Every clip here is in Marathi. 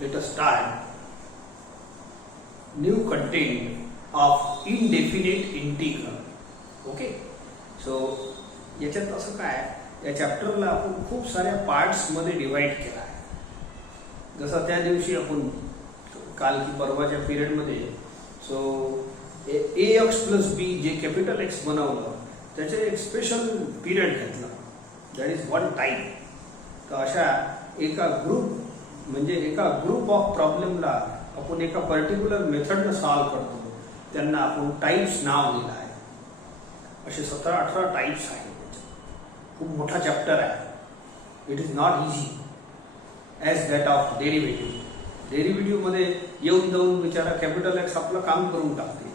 let us start new content of indefinite integral. Okay, so याच्यात असं काय, या चॅप्टरला आपण खूप साऱ्या पार्ट्स मध्ये डिवाइड केला आहे. जसं त्या दिवशी आपण काल की परवाच्या पिरियड मध्ये so ax plus B J capital x बनवलं त्याचे एक स्पेशल पिरियड घेतला, दॅट इज वन टाइम. तर अशा एका ग्रुप ऑफ प्रॉब्लेमला आपण एका पर्टिक्युलर मेथडनं सॉल्व करतो, त्यांना आपण टाइप्स नाव दिलं आहे. असे 17-18 टाइप्स आहेत. खूप मोठा चॅप्टर आहे. It is not easy as that of derivative. Derivative मध्ये येऊन जाऊन बिचारा कॅपिटल एक्स आपलं काम करून टाकते.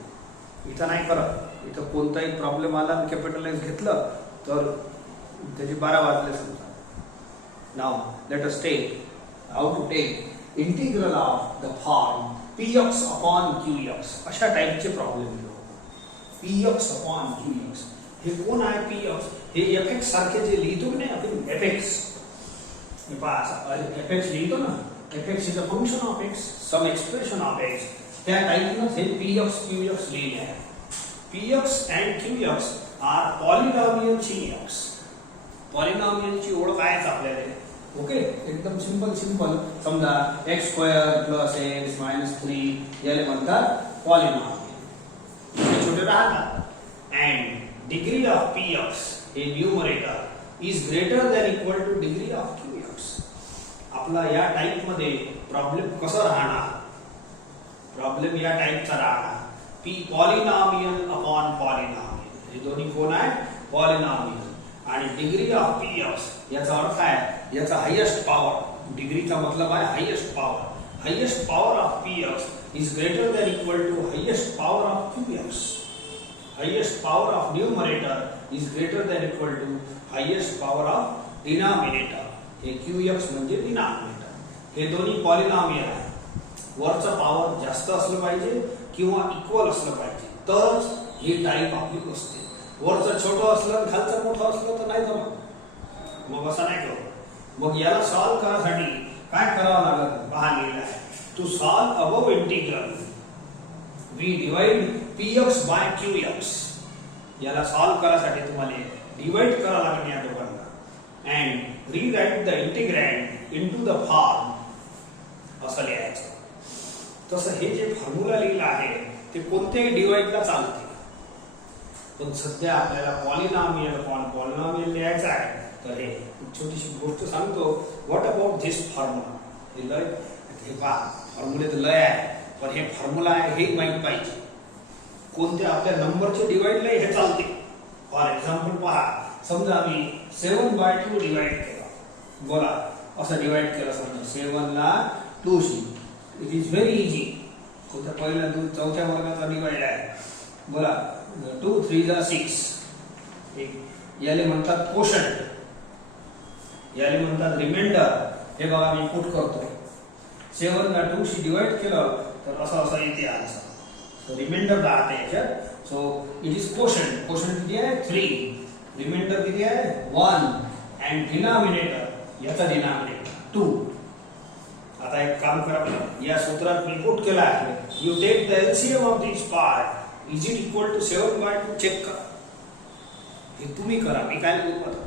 इथं नाही करत. इथं कोणताही प्रॉब्लेम आला आणि कॅपिटल एक्स घेतलं तर त्याचे 12 वाजले समजा. Now let us take how to take integral of the form px upon qx. अशा टाइपचे प्रॉब्लेम घेऊ. px अपॉन qx हे कोण आहे px? हे fx सारखे जे लिहितो की नाही आपण fx, हे पहा fx लिहितो ना, fx is a function of x, some expression of x, त्या टाइपनं हे px qx लिहिले आहे. px and qx आर पॉलिनॉमियलची x. पॉलिनॉमियलची ओळख आहेच आपल्याला. ओके, एकदम सिंपल. समजा x square plus x minus 3 याला म्हणतात पॉलिनॉमियल. छोटे राहतात. अँड डिग्री ऑफ px हे numerator is greater than equal to degree of qx. आपला या टाइप मध्ये प्रॉब्लेम कसं राहणार? प्रॉब्लेम या टाइपचा राहणार p पॉलिनॉमियल अपॉन पॉलिनॉमियल. हे दोन्ही कोण आहे? पॉलिनॉमियल. आणि डिग्री ऑफ px याचा अर्थ आहे याचा हायेस्ट पॉवर. डिग्रीचा मतलब आहे highest power. Highest power of px is greater than equal to highest power of qx. Highest power of numerator is greater than equal to highest power of denominator. हे qx म्हणजे डिनॉमिनेटर. हे दोन्ही पॉलिनॉमियल आहे. वरचं पॉवर जास्त असलं पाहिजे किंवा इक्वल असलं पाहिजे तरच ही टाइप आपली बसते. वरचं छोटं असलं खालचं मोठं असलं तर नाही जमत. मग असं नाही करू. मग याला सॉल्व करण्यासाठी काय करावं लागेल? पहा लिहिलं आहे, to solve above integral we divide px by qx. याला सॉल्व करण्यासाठी तुम्हाला डिवाइड करावं लागेल या दोघांना. And rewrite the integrand into the form. असं लिहायचं. तसं हे जे फॉर्म्युला लिहिलं आहे ते कोणत्याही डिवाइडला चालते. पण सध्या आपल्याला पॉलिनॉमियल अपॉन पॉलिनॉमियल लिहायचं आहे. तर हे छोटीशी गोष्ट सांगतो. What about this formula? हे लय, हे पहा फॉर्म्युले तर लय आहे, पण हे फॉर्म्युला आहे हे माहित पाहिजे. कोणत्या आपल्या नंबरचे डिवाइडला हे चालते. फॉर एक्झाम्पल पहा, समजा आम्ही 7/2 डिवाइड केला. बोला असं डिवाइड केलं समजा 7 ला 2 शी. It is very easy. कोणत्या पहिल्या 4थ्या वर्गाचा डिवाइड आहे. बोला 2 3 जा 6. याले म्हणतात कोशंट, याले म्हणतात रिमाइंडर. हे बघा मी पुट करतो. 7 ला 2 शी डिवाइड केलं तर असं येते आन्सर. सो रिमाइंडर राहते याच्यात. So it is quotient. Quotient किती आहे? 3. रिमाइंडर किती आहे? 1. अँड डिनॉमिनेटर, याचा डिनॉमिनेटर 2. आता एक काम करा, या सूत्रात मी पुट केला आहे. You take the LCM of this part. Is it equal to 7/2? Check करा. हे तुम्ही करा, मी काय लिहू आता.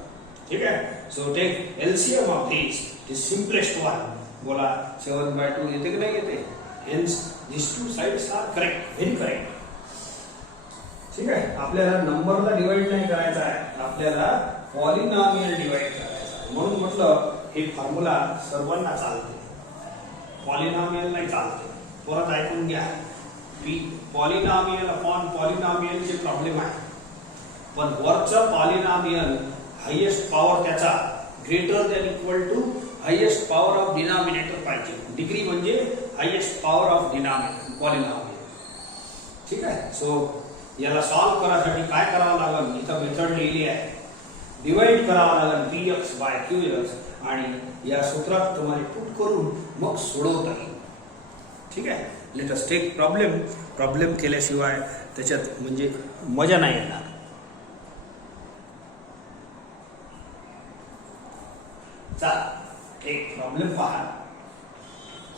ठीक आहे. So take LCM of this simplest one. बोला 7/2 येते की नाही येते? Hence this two sides are correct, very correct. ठीक आहे. आपल्याला नंबरला डिवाइड नाही करायचा आहे, आपल्याला पॉलिनॉमियल डिवाइड करायचा आहे. म्हणून म्हटलं हे फॉर्म्युला सर्वांना चालते, पॉलिनॉमियल नाही चालते. परत ऐकून घ्या. पॉलिनॉमियल अपॉन पॉलिनॉमियलचे प्रॉब्लेम आहे. पण वरचं पॉलिनॉमियल हायेस्ट पॉवर त्याचा greater than equal to highest power of denominator पाहिजे. डिग्री म्हणजे highest power of denominator polynomial. ठीक आहे. सो याला सॉल्व करण्यासाठी काय करावं लागेल? इथं मेथड लिहिली आहे. डिवाइड करावं लागेल px बाय qx आणि या सूत्रात तुम्हाला पुट करून मग सोडवता येईल. ठीक आहे. Let us take problem. Problem केल्याशिवाय त्याच्यात म्हणजे मजा नाही येणार. चला एक प्रॉब्लेम पहा.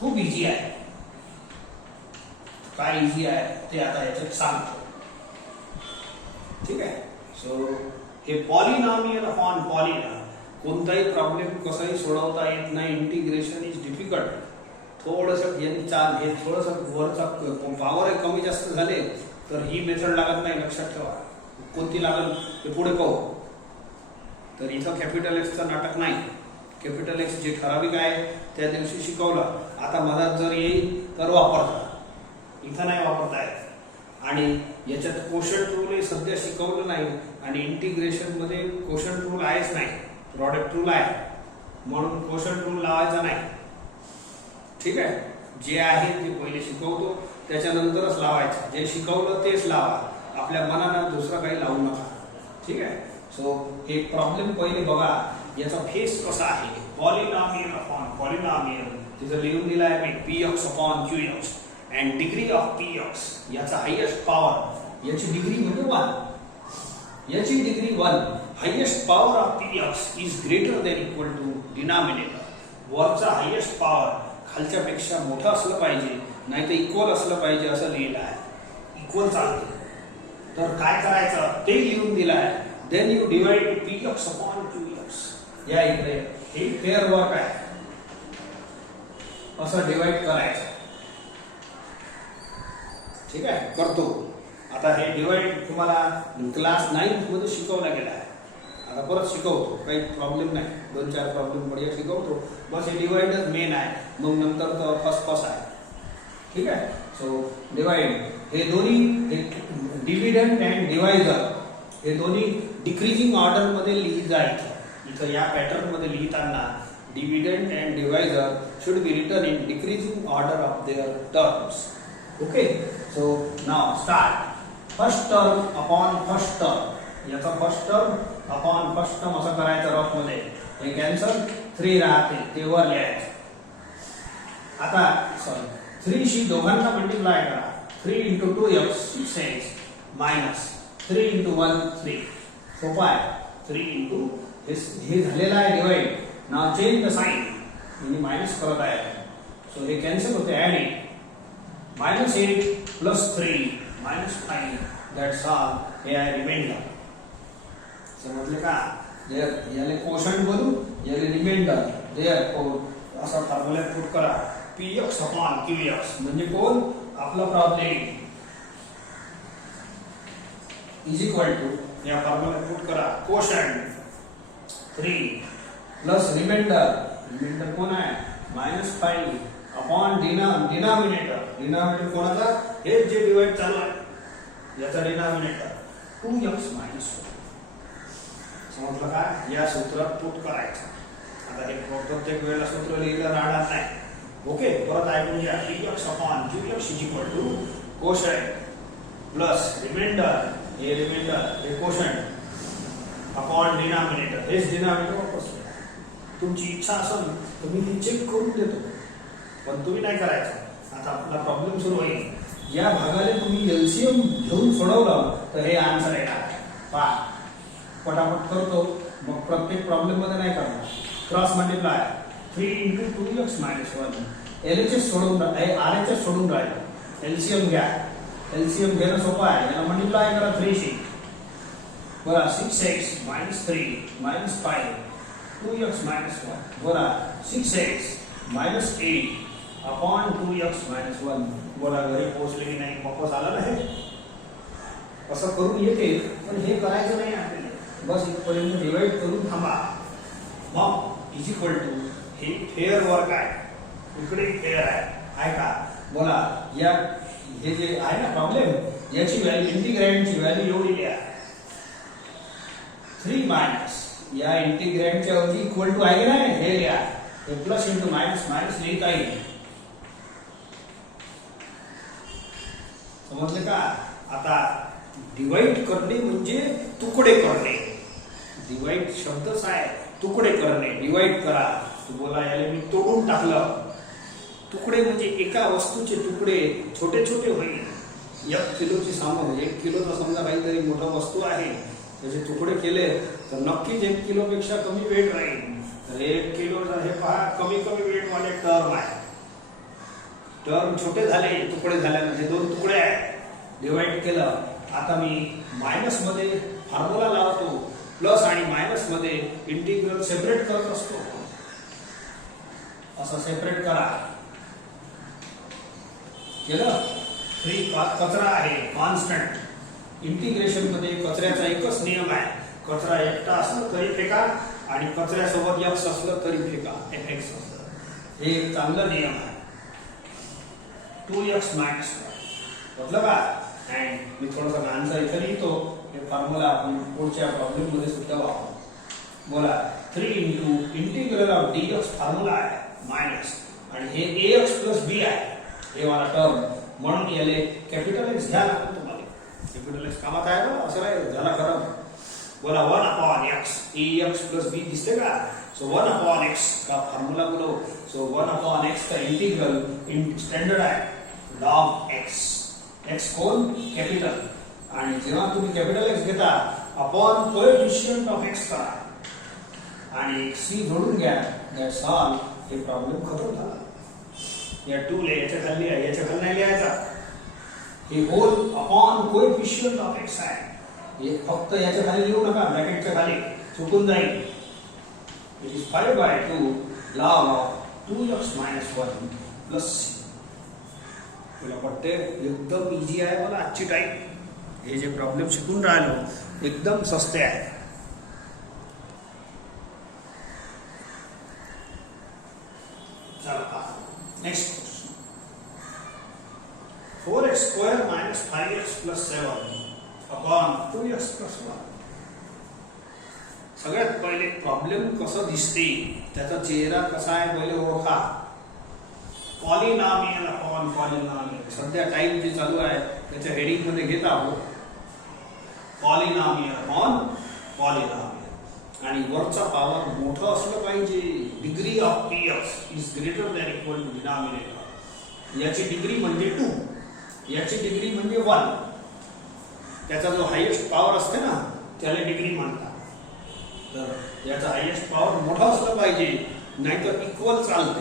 खूप इझी आहे. काय इझी आहे ते आता याच्यात सांगतो. ठीक आहे. सो हे पॉलिनॉमियल अपॉन पॉलिनॉम, कोणताही प्रॉब्लेम कसाही सोडवता येत नाही. Integration is difficult. थोडंसं यांनी चाल हे थोडंसं वरचा पॉवर कमी जास्त झाले तर ही मेथड लागत नाही. लक्षात ठेवा. कोणती लागल ते पुढे पाहू. तर इथं कॅपिटल एक्सचं नाटक नाही. कॅपिटल एक्स जे ठराविक आहे त्या दिवशी शिकवलं. आता मधात जर येईल तर वापरता, इथं नाही वापरता येत. आणि याच्यात कोशंट रूल सध्या शिकवलं नाही आणि इंटिग्रेशन मध्ये कोशंट रूल आहेच नाही, प्रॉडक्ट रूल आहे. म्हणून कोशंट रूल लावायचा नाही. ठीक आहे. जे आहे ते पहिले शिकवतो त्याच्यानंतरच लावायचं. जे शिकवलं तेच लावा. आपल्या मनानं दुसरं काही लावू नका. ठीक आहे. सो हे प्रॉब्लेम पहिले बघा. याचा फेस कसा आहे. पॉलिनॉमियल अपॉन पॉलिनॉमियल, तिथं लिहून दिला आहे मी p x upon Q x and degree of p x. याचा हायेस्ट पॉवर, याची डिग्री म्हणजे 1, याची डिग्री 1. Highest power of p x is greater than equal to denominator. वरचा हायेस्ट पॉवर खालच्या पेक्षा मोठा असलं पाहिजे, नाही तर इक्वल असलं पाहिजे असं लिहिलं आहे. इक्वल चालते. तर काय करायचं ते लिहून दिलं आहे. Then you divide P x upon Q X. या इकडे हे फेअर वर्क आहे, असं डिवाइड करायचं. ठीक आहे. करतो. आता हे डिवाइड तुम्हाला क्लास 9 मध्ये शिकवला गेला आहे. आता परत शिकवतो, काही प्रॉब्लेम नाही. 2-4 प्रॉब्लेम बढिया शिकवतो. बस हे डिवाइडच मेन आहे, मग नंतर तर फर्स्ट आहे. ठीक आहे. सो डिवाइड हे दोन्ही डिव्हिडंड अँड डिवायझर हे दोन्ही डिक्रीजिंग ऑर्डर मध्ये लिहित जायचं. इथं या पॅटर्न मध्ये लिहिताना dividend and divisor should be written in decreasing order of their terms. Okay. So now start. First term upon first term. याचा first term upon first term असं करायचं रफ मध्ये. हे कॅन्सल 3 राहते, ते वर लिहायचं. आता सॉरी 3 शी दोघांना मल्टिप्लाय करा. 3 into 2x 6x minus 3 into 1 3. सोपा आहे. 3 into हे झालेला आहे divide. Now change the sign, म्हणजे मायनस करत आहे. सो हे कॅन्सल होते. Add it. -8 plus 3 -5 that's all. हे आहे रिमाइंडर. समजले का? याले कोशंट बोलू, याले रिमाइंडर. देअरफॉर असा फॉर्म्युला पुट करा. px अपॉन qx म्हणजे कोण? आपला प्रॉब्लेम इज इक्वल टू, या फॉर्म्युला पुट करा, कोशंट 3 प्लस रिमाइंडर. रिमाइंडर कोण आहे? -5 अपॉन डिनॉमिनेटर. डिनॉमिनेटर कोणाचा? हे जे डिवाइड चालू आहे याचा डिनॉमिनेटर 2x - 1. समजलं का? या सूत्रात पुट करायचं. आता हे प्रत्येक वेळेला सूत्र लिहिलं राहणार नाही. ओके. परत ऐकून घ्या. px upon qx is equal to quotient plus remainder, हे रिमाइंडर हे कोशंट अपॉन डिनॉमिनेटर. हेच डिनॉमिनेटर वापस. तुमची इच्छा असेल तर मी हे चेक करून देतो, पण तुम्ही नाही करायचं. आता आपला प्रॉब्लेम सुरू होईल. या भागाने तुम्ही एलसीएम घेऊन सोडवलं तर हे आन्सर येणार. पहा पटापट करतो, मग प्रत्येक प्रॉब्लेम मध्ये नाही करणार. Cross multiply 3 into 2x - 1. LHS सोडून RHS सोडून राहिलं. एलसीएम घ्या. एलसीएम घेणं सोपं आहे. याला मल्टिप्लाय करा 3 शी. बघा 6x - 3 -5 2x - 1. बोला 6x - 8 अपॉन 2x - 1. बोला घरी पोहोचले की नाही? वापस आलं ना? हे असं करून येते, पण हे करायचं नाही आपल्याला. बस इथपर्यंत डिवाइड करून थांबा. मग इज इक्वल टू हे फेअर वर्क आहे. इकडे फेअर आहे का? बोला या हे जे आहे ना प्रॉब्लेम, याची व्हॅल्यू इंटिग्रँडची व्हॅल्यू एवढी लिहा 3 मायनस. या इंटिग्रँडच्या ऐवजी इक्वल टू आहे ना, हे लिहा. हे प्लस इंटू मायनस मायनस लिहिता येईल. समजले का? आता डिवाइड करणे म्हणजे तुकडे करणे. डिवाइड शब्दच आहे, तुकडे करणे. डिवाइड करा. तू बोला याला मी तोडून टाकलं. तुकडे म्हणजे एका वस्तूचे तुकडे छोटे छोटे होईल. 1 किलोची सामान, 1 किलोचा समजा काहीतरी मोठा वस्तू आहे, त्याचे तुकडे केले तर नक्कीच 1 किलोपेक्षा कमी वेट राहील. तर 1 किलोचा हे पहा कमी कमी वेट वाले टर्म आहे. टर्म छोटे झाले, तुकडे झाले, म्हणजे दोन तुकडे आहेत, डिवाइड केलं. आता मी मायनस मध्ये फॉर्म्युला लावतो, प्लस आणि मायनस मध्ये इंटिग्रल सेपरेट करत असतो. असं सेपरेट करा. केलं. फ्री कचरा आहे कॉन्स्टंट. इंटिग्रेशन मध्ये कचऱ्याचा एकच नियम आहे, कचरा एकटा असलं तरी फेका आणि कचऱ्यासोबत एक्स असलं तरी फेका, fx असलं. हे एक चांगलं नियम आहे. 2x मायनस म्हटलं का. अँड मी थोडासा आन्सर इथे लिहितो. हे फॉर्म्युला आपण पुढच्या प्रॉब्लेम मध्ये सुद्धा वापरू. बोला 3 into integral of dx formula आहे मायनस, आणि हे ax प्लस b आहे, हे वाला टर्म. म्हणून याले कॅपिटल एक्स घ्या लागतो तुम्हाला. कॅपिटल एक्स कामात आहे ना, असं नाही झाला खरं. बोला 1 upon x, ax plus b दिसते का. सो 1 अपॉन x का फॉर्मूला बोलो. सो 1 अपॉन x का इंटीग्रल इन स्टैंडर्ड है log x. x कोण कॅपिटल, आणि जेव्हा तुम्ही कॅपिटल x घेता अपॉन कोएफिशिएंट ऑफ x करा आणि c जोडून घ्या. That's all. हे प्रॉब्लेम खतम झाला. या 2 ले याच्या खाली आहे, याच्या खाली नाही लिहायचा. हे whole upon coefficient of x आहे. हे फक्त याच्या खाली लिहू नका, ब्रॅकेटच्या खाली चुकून जाईल. It is 5/2 log of 2x minus 1 plus c. तुला पटते. एकदम इजी आहे मला आजची टाईप. हे जे प्रॉब्लेम शिकून राहिलो एकदम सस्ते आहे. चला next question. 4x square minus 5x plus 7 upon 2x plus 1. सगळ्यात पहिले प्रॉब्लेम कसं दिसते, त्याचा चेहरा कसा आहे पहिले ओळखा. Polynomial upon polynomial. सध्या टाइम जे चालू आहे त्याच्या हेडिंग मध्ये घेत आहोत. पॉलिनॉमियल अपॉन पॉलिनॉमियल, आणि वरचा पॉवर मोठा असलं पाहिजे. Degree of px is greater than equal to denominator. याची डिग्री म्हणजे 2, याची डिग्री म्हणजे 1. त्याचा जो हायेस्ट पॉवर असते ना त्याला डिग्री म्हणतात. तर याचा हायेस्ट पॉवर मोठा असला पाहिजे, नाहीतर इक्वल चालते.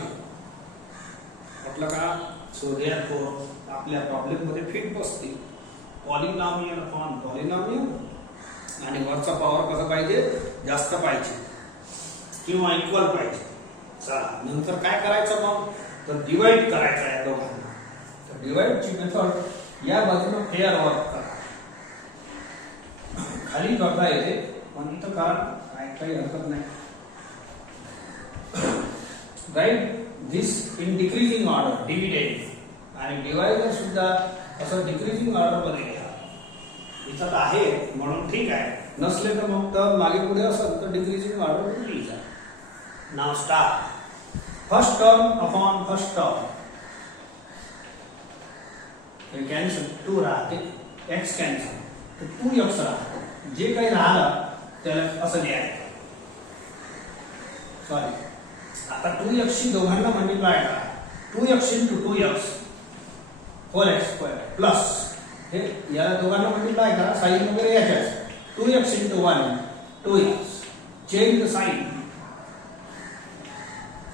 म्हटलं का. सो देअरफॉर आपल्या प्रॉब्लेम मध्ये फिट बसते. पॉलिनॉमियल अपॉन पॉलिनॉमियल, आणि वरचा पॉवर कसा पाहिजे, जास्त पाहिजे किंवा इक्वल पाहिजे. चला नंतर काय करायचं मग, तर डिवाइड करायचं आहे दोघांना. तर डिवाइडची मेथड या बाजूला फेअर वर्क करा. खाली करता येते पण इथं कारण काही हरकत नाही. Right this in decreasing order, dividend, आणि डिवायडर सुद्धा असं डिक्रीजिंग ऑर्डर मध्ये घ्या. इथं आहे म्हणून ठीक आहे, नसले तर मग तर मागे पुढे असेल तर डिक्रीजिंग ऑर्डर मध्ये लिहिजा. Now start. First term upon first term हे कॅन्सल. 2 राहते, x कॅन्सल, तर 2x राहते. जे काही राहिलं त्याला असं लिहायचं. सॉरी, आता 2x शी दोघांना मल्टिप्लाय करा. 2x into 2x 4x square plus हे याला दोघांना मल्टिप्लाय करा. साइन वगैरे याच्याच. 2x into 1 2x. Change the sign.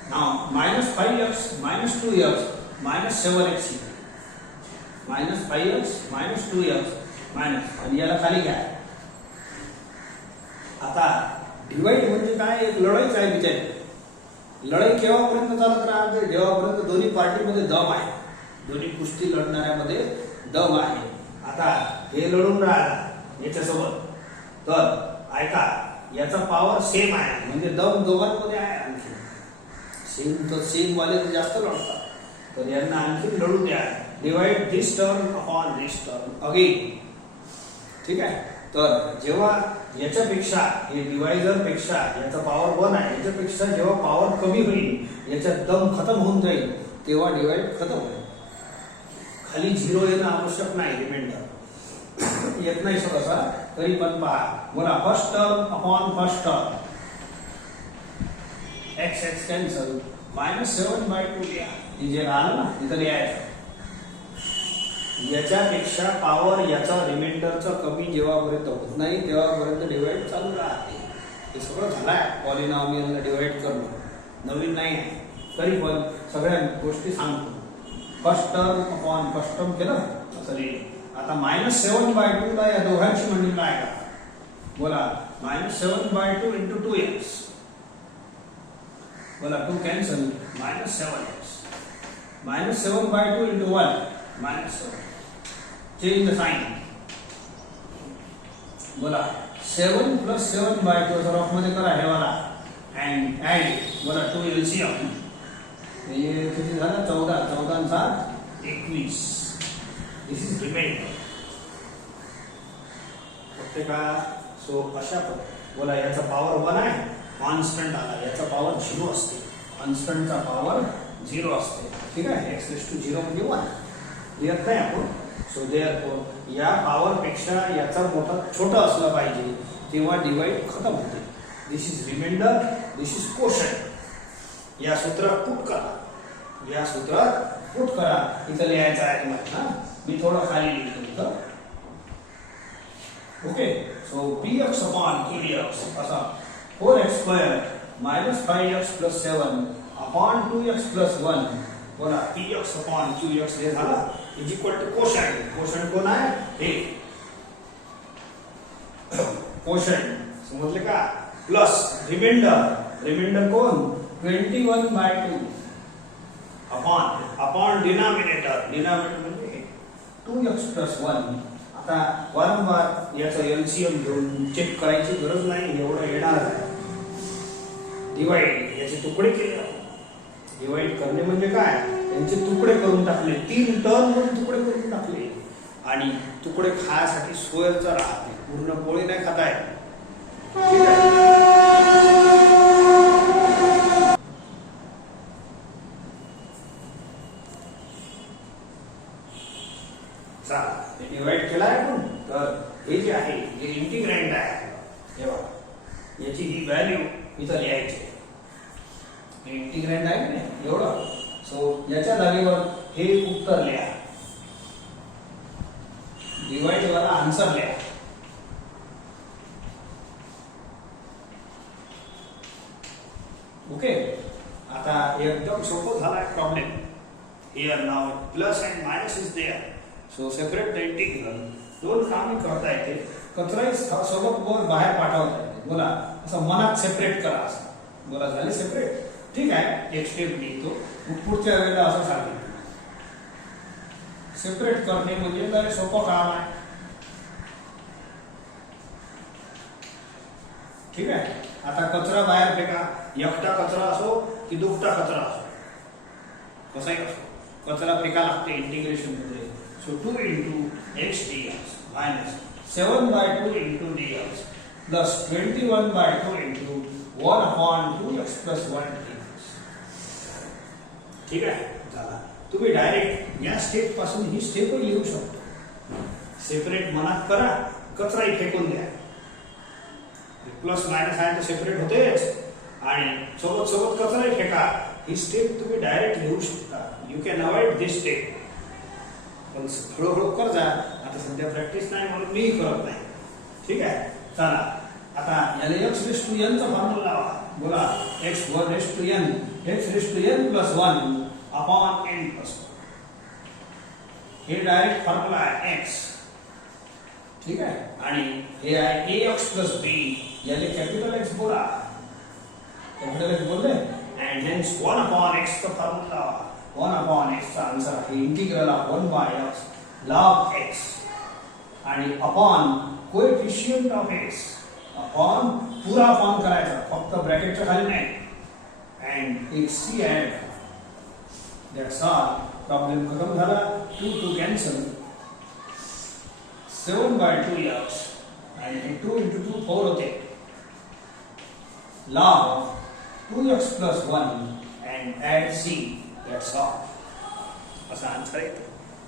Now minus 5x minus 2x minus 7x. minus 5x minus 2x minus, आणि याला खाली घ्या. आता डिवाइड म्हणजे काय, एक लढाईच आहे बिचारी. लढाई केव्हापर्यंत चालत राहते, जेव्हापर्यंत दोन्ही पार्टीमध्ये दम आहे, दोन्ही कुस्ती लढणाऱ्यामध्ये दम आहे. आता हे लढून राहिला याच्यासोबत, तर ऐका याचा पॉवर सेम आहे, म्हणजे दम दोघांमध्ये आहे. आणखी सेम तर सेम वाले तर जास्त लढतात, तर यांना आणखी लढू द्या. डिवाइड दिस टर्म अपॉन दिस टर्म अगेन. ठीक आहे. तर जेव्हा याच्यापेक्षा हे डिवायझर पेक्षा याचा पॉवर 1 आहे, याच्यापेक्षा जेव्हा पॉवर कमी होईल, याचा दम खतम होऊन जाईल, तेव्हा डिवाइड खतम होईल. खाली 0 येणं आवश्यक नाही. रिमाइंडर येत नाही सहसा, तरी पण पहा. बोला first term upon first term. x x cancel. -7/2 लिहा. हे जे राहिलं ना तिथं लिहायचं. याच्यापेक्षा पॉवर याचा रिमाइंडरचा कमी जेव्हापर्यंत होत नाही तेव्हापर्यंत डिवाइड चालू राहते. हे सगळं झालंय पॉलिनॉमियलला डिवाइड करणं, नवीन नाही आहे, तरी पण सगळ्या गोष्टी सांगतो. First term upon first term केलं असं लिहिले. आता -7/2 ला या दोघांची मल्टिप्लाय करा. बोला -7/2 into 2x. बोला 2 cancel -7x. -7/2 into 1 -7. Change the sign. बोला 7 + 7/2 जर ऑफ मध्ये करा हे वाला अँड ऍड. बोला 2 LCM. हे किती झालं 14 14 × 21. This is remainder. ओके का? सो अशा बोला याचा पॉवर 1 आहे. कॉन्स्टंट आला. याचा पॉवर 0 असते. कॉन्स्टंटचा पॉवर 0 असते. ठीक आहे. x⁻0 म्हणजे 1. क्लिअर नाही आपण. सो देअरफॉर या पॉवर पेक्षा याचा मोठा छोटा असला पाहिजे तेव्हा डिवाइड खतम होते. This is remainder. This is quotient. या सूत्रात पुट करा. या सूत्रात पुट करा. इथं लिहायचं आहे तुम्हाला. मी थोडं खाली लिहितो इथं. Okay. So px upon qx असा 4x² - 5x + 7 upon 2x + 1. बोला px upon qx हे झाला is equal to quotient. Quotient कोण आहे? हे कोशंट. समजले का? Plus remainder. रिमाइंडर कोण? 21/2 अपॉन डिनॉमिनेटर. डिनॉमिनेटर म्हणजे 2x + 1. आता वारंवार याचं एलसीएम घेऊन चेक करायची गरज नाही. एवढं येणार आहे. डिवाइड याचे तुकडे केले. डिवाइड करणे म्हणजे काय? यांचे तुकडे करून टाकले. 3 टर्म मध्ये तुकडे करून टाकले. आणि तुकडे खायसाठी सोयरचा राहते. पूर्ण पोळी नाही खाता येत. ठीक आहे. डिवाइड केला आहे आपण. तर हे जे आहे जे इंटिग्रँड आहे हे बघा याची ही व्हॅल्यू इथं लिहायची. इंटिग्रँड आहे ना एवढं. सो याच्या जागेवर हे उत्तर लिहा. डिवाइड वाला आन्सर लिहा. ओके. आता एकदम सोपं झाला problem. Here now plus and minus is there. So separate the integral. दोन कामे करता येते. कचराही सोबत वर बाहेर पाठवता येते. बोला असं मनात सेपरेट करा. असं बोला झाले सेपरेट. ठीक आहे. एक स्टेप लिहितो. पुढच्या वेळेला असं सांगितलं. सेपरेट करणे म्हणजे काय सोपं काम आहे. ठीक आहे. आता कचरा बाहेर फेका. एकटा कचरा असो की दुपटा कचरा असो कसाही असो कचरा फेका लागते इंटिग्रेशन मध्ये. So 2 × x dx - 7/2 × dx plus 21/2 × 1/2x + 1 dx. ठीक आहे. झाला. तुम्ही डायरेक्ट या स्टेप पासून ही स्टेप लिहू शकतो. सेपरेट मनात करा. कचराही फेकून द्या. प्लस मायनस आहे तर सेपरेट होतेच. आणि सोबत सोबत कचराही फेका. ही स्टेप तुम्ही डायरेक्ट लिहू शकता. You can avoid this step. पण हळूहळू कर जा. आता सध्या प्रॅक्टिस नाही म्हणून मी करत नाही. ठीक आहे. चला आता याला x⁻n चा फॉर्म्युला लावा. बोला x⁻n x⁻n + 1 upon n + 1. हे डायरेक्ट फॉर्म्युला आहे x. ठीक आहे. आणि हे आहे ax + b. याले कॅपिटल X बोला. कॅपिटल X बोलले. अँड हेन्स 1/x चा फॉर्म्युला. 1/x चा आन्सर आहे integral of 1/x log x. आणि upon coefficient of x. Upon पूरा अपॉन करायचा. फक्त ब्रॅकेटच्या खाली नाही. अँड एक c add. That's all. Problem खतम झाला. 2 कॅन्सल. 7/2x आणि 2 × 2 4 होते. log 2x + 1 and add c. That's all. असा आन्सर आहे.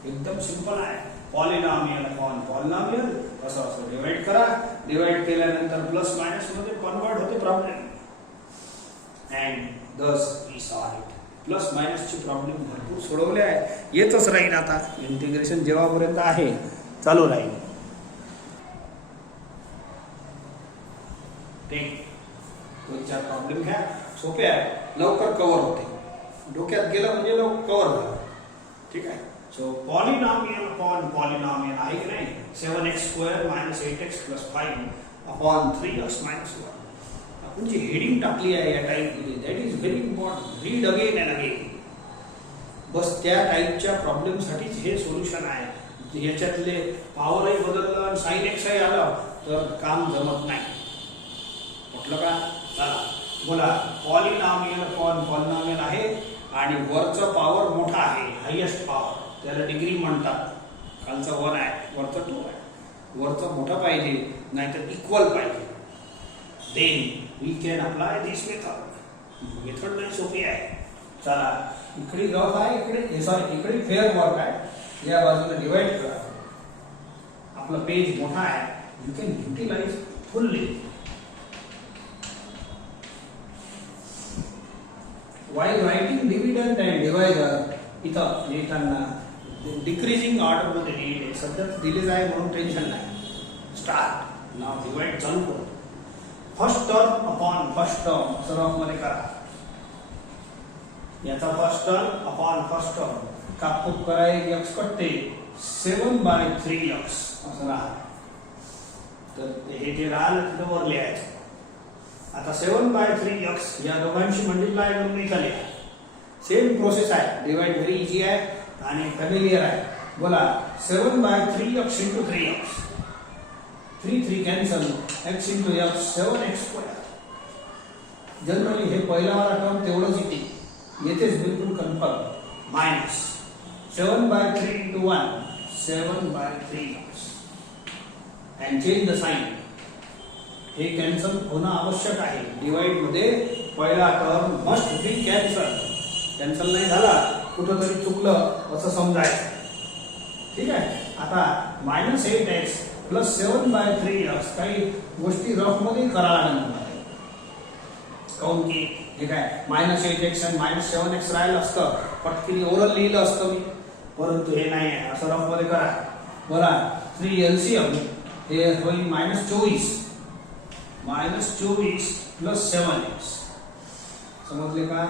एकदम सिंपल आहे. पॉलिनॉमियल अपॉन पॉलिनॉमियल असं असं डिवाइड करा. डिवाइड केल्यानंतर प्लस मायनस मध्ये कन्वर्ट होते problem. And this we solve it. Plus मायनसचे प्रॉब्लेम भरपूर सोडवले आहे. येतच राहील. आता इंटिग्रेशन जेव्हापर्यंत आहे चालू राहील. ठीक. 2-4 प्रॉब्लेम घ्या. सोपे आहे. लवकर कव्हर होते. डोक्यात गेलं म्हणजे लवकर कव्हर झालं. ठीक आहे. सो पॉलिनॉमियल अपॉन पॉलिनॉमियल आहे की नाही. 7x² - 8x + 5 upon 3x - 1. आपण जी हेडिंग टाकली आहे या टाईपमध्ये that is very important. Read again and again. बस त्या टाईपच्या प्रॉब्लेमसाठीच हे सोल्युशन आहे. याच्यातले पॉवरही बदललं आणि साइन एक्सही आलं तर काम जमत नाही. म्हटलं का. चला बोला. पॉलिनॉमियल अपॉन पॉलिनॉमियल आहे आणि वरचं पॉवर मोठा आहे, हायेस्ट पॉवर, त्याला डिग्री म्हणतात. खालचं 1 आहे, वरचं 2 आहे. वरचं मोठं पाहिजे नाहीतर इक्वल पाहिजे. Then we can apply this method. Method नाही सोपी आहे. चला इकडे रफ आहे, इकडे फेअर वर्क आहे. या बाजूला डिवाइड करा. आपला पेज मोठा आहे. You can utilize fully. While writing dividend and divisor इथं लिहिताना डिक्रीजिंग ऑर्डर मध्ये लिहिले. सध्या दिलेच आहे म्हणून टेन्शन नाही. स्टार्ट. नाव डिवाइड चालू करू. First term upon first term सरफ मध्ये करा. याचा first term upon first term कापूप करा. एक x कटते. 7/3x असं राहतं. तर हे जे राहिलं तिथं वर लिहायचं. आता 7/3x या दोघांशी मल्टिप्लाय करून इथं लिहा. सेम प्रोसेस आहे. डिवाइड व्हेरी इझी आहे आणि फॅमिलियर आहे. बोला 7/3x × 3x. 3 cancel. x × x 7x². Generally हे पहिला वाला टर्म तेवढंच येते. येतेच बिलकुल confirm. Minus 7/3 × 1 7/3x and change the sign. हे कॅन्सल होणं आवश्यक आहे. डिवाइड मध्ये पहिला term must be cancel. Cancel नाही झाला कुठंतरी चुकलं असं समजायचं. ठीक आहे. आता -8x + 7/3x काही गोष्टी रफ मध्ये करायला लागणार. काऊन की हे काय -8x आणि -7x राहिलं असतं पटकन ओरल लिहिलं असतं मी. परंतु हे नाही आहे. असं रफ मध्ये करा. बघा 3 LCM हे होईल -24 + 7x. समजले का.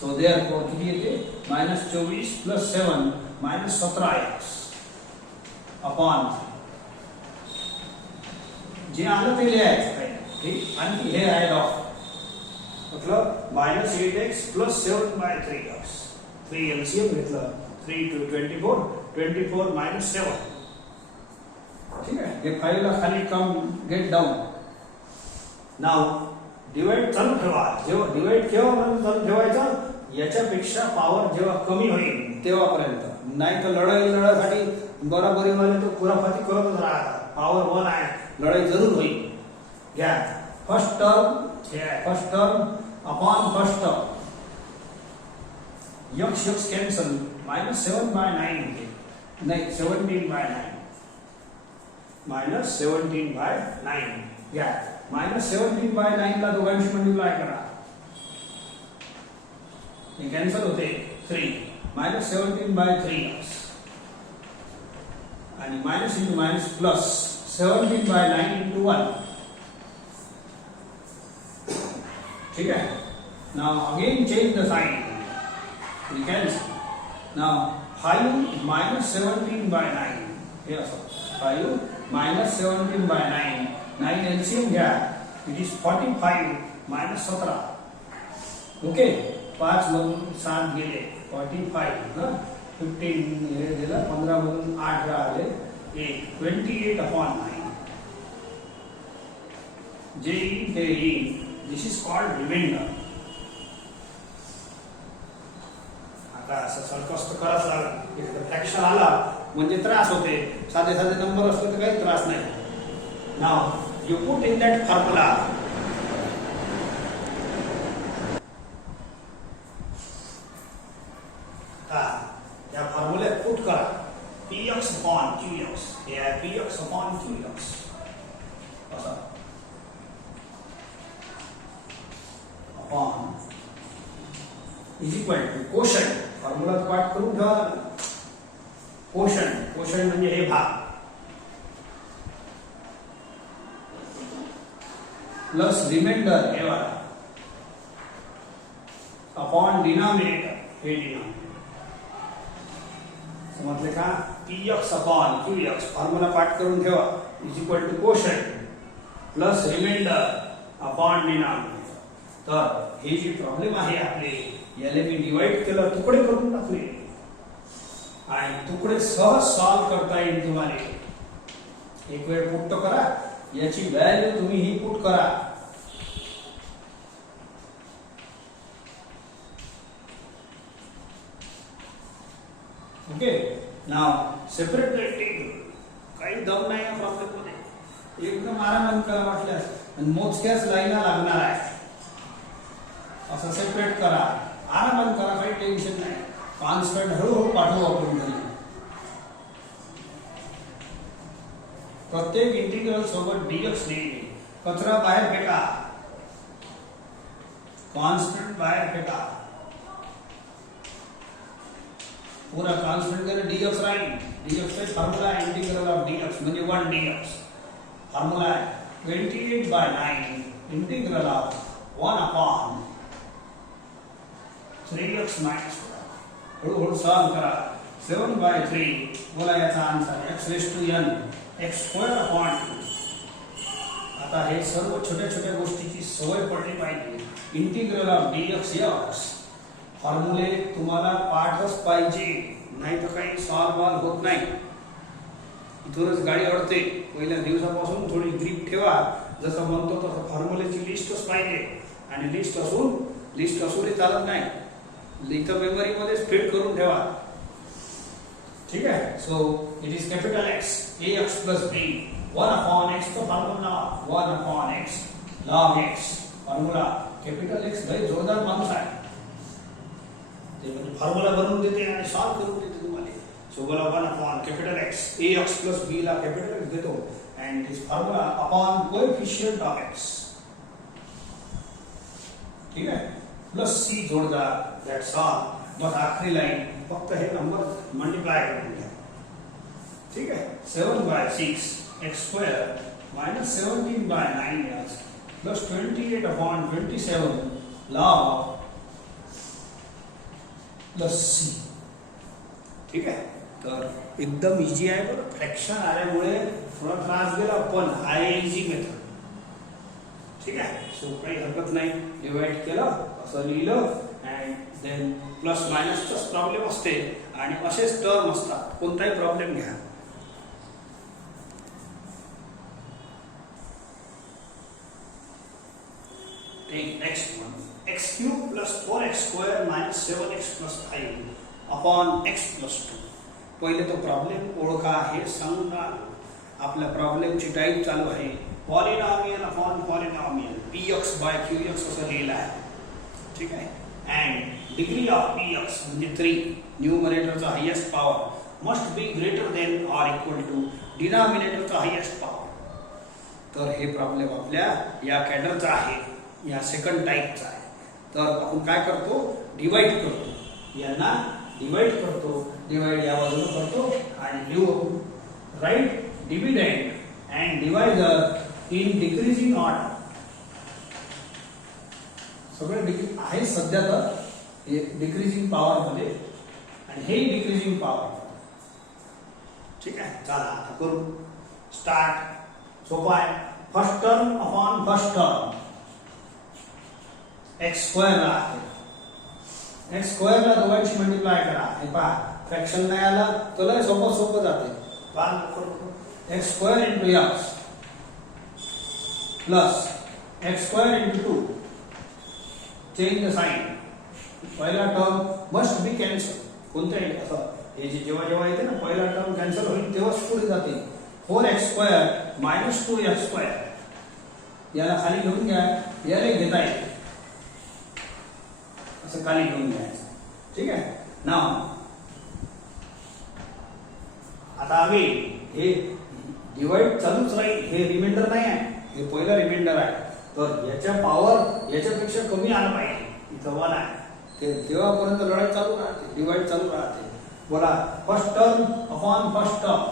सो देअरफॉर किती येते. -24 + 7 -17x अपॉन जे आलं ते लिहायचं काही. ठीक. आणि हे ॲड ऑफ मतलब -8x + 7/3x. 3 LCM घेतलं. 3 × 24 24 - 7. ठीक आहे. हे 5 ला खाली कम गेट डाऊन. नाव डिवाइड चालू ठेवा. जेव्हा डिवाइड केव्हा म्हणून चालू ठेवायचं. याच्यापेक्षा पॉवर जेव्हा कमी होईल तेव्हापर्यंत. नाही तर लढाईसाठी बराबरीमध्ये तो खुराफाती करतच राहतात. पॉवर 1 आहे. लढाई जरूर होईल. घ्या first term. First term upon first term. x cancel. -7/9 होते. नाही 17/9 -17/9. घ्या -17/9 ला दोघांशी मल्टिप्लाय करा. हे कॅन्सल होते. 3 -17/3x आणि मायनस इंटू मायनस प्लस 17/9 × 1. ठीक है. Now again change the sign. We cancel. Now 5 - 17/9. Here also 5 - 17/9. 9 LCM घ्या. It is 45 - 17. Okay. 5 मधून 7 गेले. 45 ना. 15 हे गेलं. 15 मधून 8 राहिले. 28/9. JE. This is called remainder. आता असं सरकस्त करावंच लागेल. एखादा फ्रॅक्शन आला म्हणजे त्रास होते. साधे साधे नंबर असले तर काही त्रास नाही. Now you put in that formula. त्या फॉर्म्युल्यात पुट करा. px/qx. हे आहे px/qx. असं upon is equal to quotient. Formula पाठ करून ठेवा. कोशंट. कोशंट म्हणजे हे भाग प्लस रिमाइंडर हे वाला अपॉन डिनॉमिनेटर, हे डिनॉमिनेटर समजले का? px अपॉन qx फॉर्म्युला पाठ करून ठेवा, is equal to quotient plus remainder upon denominator. तर हे जी प्रॉब्लेम आहे आपले, याला मी डिवाइड केलं, तुकडे करून टाकले आणि तुकडे सहज सॉल्व करता येईल तुम्हाला. एक वेळ पुट तो करा, याची व्हॅल्यू तुम्ही ही पुट करा. Okay, now separate the integral. काही दम नाही या प्रॉब्लेम मध्ये, एकदम आरामात करा वाटल्यास, आणि मोजक्याच लाईना लागणार आहे. असं सेपरेट करा, आरामात करा, काही टेन्शन नाही. कॉन्स्टंट हळूहळू पाठवू आपण घरी. प्रत्येक इंटिग्रल सोबत डीएक्स ने कचरा बाहेर फेका, कॉन्स्टंट बाहेर फेका. पूरा कॉन्स्टंट करे डीएक्स राहील. डीएक्स चा फॉर्म्युला आहे इंटिग्रल ऑफ डीएक्स म्हणजे 1 डीएक्स. फॉर्म्युला आहे 28/9 integral of 1 upon 3x minus 1. हळूहळू सॉल्व करा. 7/3 बोला याचा answer x raise to n x square upon 2. आता हे सर्व छोट्या छोट्या गोष्टीची सवय पडली पाहिजे. इंटिग्रल ऑफ डीएक्स x फॉर्म्युले तुम्हाला पाठच पाहिजे, नाही तर काही सॉल्व होत नाही. इथूनच गाडी अडते. पहिल्या दिवसापासून थोडी ग्रीप ठेवा. जसं म्हणतो तसं फॉर्म्युलेची लिस्टच पाहिजे, आणि लिस्ट असूनही चालत नाही. इथं मेमरी मध्ये फिट करून ठेवा. ठीक आहे. So it is capital X ax plus b 1 upon x तो formula 1 upon x log x formula. Capital X लय जोरदार माणूस आहे, ते म्हणजे फॉर्म्युला बनवून देते आणि सॉल्व करून देते तुम्हाला. सो बोला 1 upon capital X ax plus b ला कॅपिटल X देतो, and this formula upon coefficient of x. ठीक आहे, प्लस c जोडदार, दॅट्स ऑल. बस आखरी लाइन फक्त हे नंबर मल्टीप्लाय करून घ्या. ठीक आहे. 7/6 x square minus 17/9x plus 28 upon 27 log plus c. ठीक आहे. तर एकदम इजी आहे बरं. फ्रॅक्शन आल्यामुळे थोडा त्रास गेला, पण आहे इझी मेथड. ठीक आहे. सो काही हरकत नाही. डिवाइड केलं, असं लिहिलं, अँड देन प्लस मायनसचाच प्रॉब्लेम असते, आणि असेच टर्म असतात. कोणताही प्रॉब्लेम घ्या. Take next one. x cube plus 4x square minus 7x plus 5 upon x plus 2. पहिले तो प्रॉब्लेम ओळखा, हे सांगून आपल्या प्रॉब्लेमची टाईप चालू आहे. Polynomial upon polynomial px by qx असं लिहिलं आहे. ठीक आहे. अँड डिग्री ऑफ px म्हणजे 3, न्यूमरेटरचा highest power must be greater than or equal to डिनॉमिनेटरचा हायेस्ट पॉवर. तर हे प्रॉब्लेम आपल्या या कॅडरचा आहे, या सेकंड टाईपचा आहे. तर आपण काय करतो, डिवाइड करतो, यांना डिवाइड करतो. डिवाइड या बाजूला करतो आणि लिहू write dividend and divider in decreasing order. सगळे डिग्री आहे सध्या तर हे डिक्रीजिंग पॉवर मध्ये, आणि हे डिक्रीजिंग पॉवर. ठीक आहे. चला आता करू स्टार्ट. सोपा आहे. First term upon first term x square राहते. x स्क्वेअर ला दोघांची मल्टिप्लाय करा. हे पहा, फ्रॅक्शन नाही आला तर सोपं जाते. x square into x plus x square into 2. Change the sign. पहिला टर्म मस्ट बी कॅन्सल. कोणत्याही असं हे जे जेव्हा येते ना, पहिला टर्म कॅन्सल होईल तेव्हाच पुढे जाते. 4x square minus 2x square. याला खाली घेऊन घ्या, याला घेता येते असं खाली घेऊन घ्यायचं. ठीक आहे. नाव आता आम्ही हे डिवाइड चालूच राहील. हे रिमाइंडर नाही आहे, हे पहिलं रिमाइंडर आहे. तर याच्या पॉवर याच्यापेक्षा कमी आलं पाहिजे. इथं 1 आहे, ते तेव्हापर्यंत लढाई चालू राहते, डिवाइड चालू राहते. बोला first term upon first term.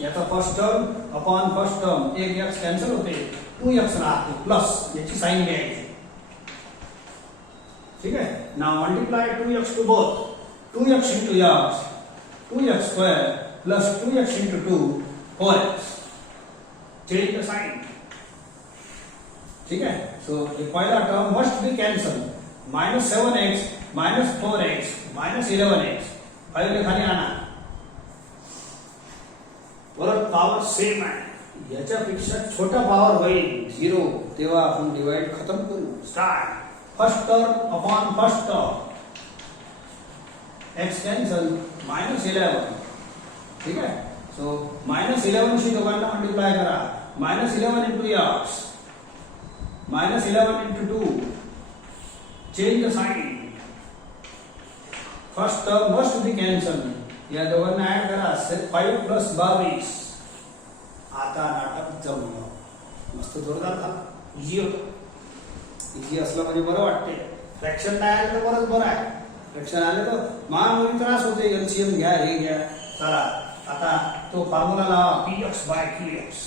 याचा first term upon first term, एक x कॅन्सल होते, 2x राहते प्लस याची साइन घ्यायची. ठीक है. Now multiply 2x to both. 2x into x, 2x square plus 2x into 2, 4x. Change the sign. ठीक है. So the पहला term must be cancelled. minus 7x minus 4x minus 11x. पहले खाली आना. परत पावर सेम आहे. याच्यापेक्षा छोटा पावर होईल 0 तेव्हा आपण डिवाइड खत्म करू. Start. First term upon first term. x cancel -11. ठीक है. सो -11 शी दोघांना मल्टिप्लाय करा. -11 into x -11 into 2. Change the sign. First term must be cancel. या दोघांना ऍड करा. 5 + 22. आता नाटक जमलं. मस्त जोरदार झालं. इझी होतं. इझी असलं म्हणजे बरं वाटते. फ्रॅक्शन नाही आलं तर बरंच बरं आहे. फ्रॅक्शन आले तर महामुळी त्रास होते. एलसीएम घ्या, हे घ्या. चला आता तो फॉर्म्युला लावा. px/qx.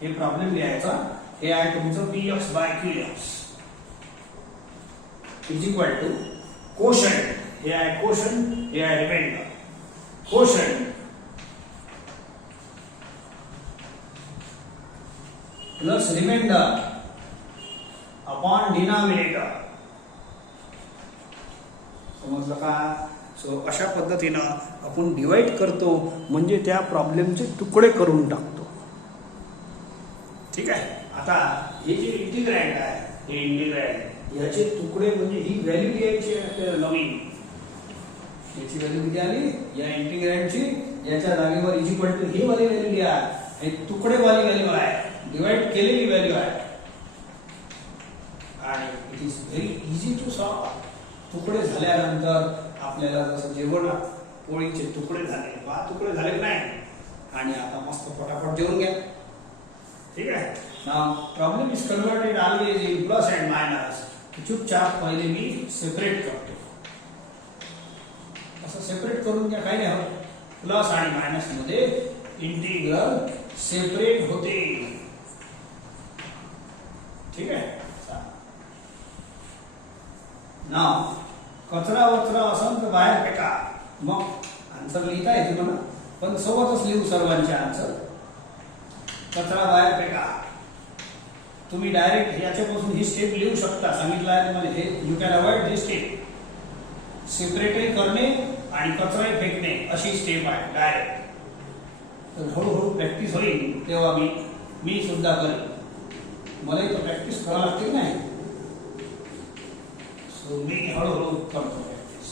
हे प्रॉब्लेम लिहायचा. हे आहे तुमचं px/qx is equal to quotient. हे आहे कोशंट, हे आहे remainder. Quotient plus remainder upon denominator. समजलं का? सो अशा पद्धतीनं आपण डिवाइड करतो म्हणजे त्या प्रॉब्लेमचे तुकडे करून टाकतो. ठीक आहे. आता हे जे इंटिग्रँड आहे, हे इंटिग्रँड याचे तुकडे म्हणजे ही व्हॅल्यू लिहायची आहे नवीन. याची व्हॅल्यू किती आली या इंटिग्रँडची. याच्या जागेवर इज इक्वल टू ही वाली व्हॅल्यू लिहा. हे तुकडे वाली व्हॅल्यू आहे. डिवाइड केलेली व्हॅल्यू आहे. आणि it is very easy to solve. तुकडे झाल्यानंतर आपल्याला जसं जेवण पोळीचे तुकडे झाले, तुकडे झाले नाही. आणि आता मस्त फटाफट जेवून घ्या. ठीक आहे. Now problem is converted always in plus and minus. चुपचाप पहिले मी सेपरेट करतो. असं सेपरेट करून घ्या. काही नाही होत. प्लस आणि मायनस मध्ये इंटिग्रल सेपरेट होते. ठीक आहे. नाव कचरा वचरा असंत बाहेर फेका. मग आन्सर लिहिता येते मला, पण सोबतच लिहू सर्वांचे आन्सर. कचरा बाहेर फेका. तुम्ही डायरेक्ट याच्यापासून ही स्टेप लिहू शकता. सांगितलं आहे तुम्हाला. हे you can avoid this step. सेपरेटही करणे आणि कचराही फेकणे अशी स्टेप आहे डायरेक्ट. तर हळूहळू प्रॅक्टिस होईल तेव्हा मी सुद्धा करेन. मलाही तर प्रॅक्टिस करावं लागते नाही. सो मी हळूहळू करतो practice.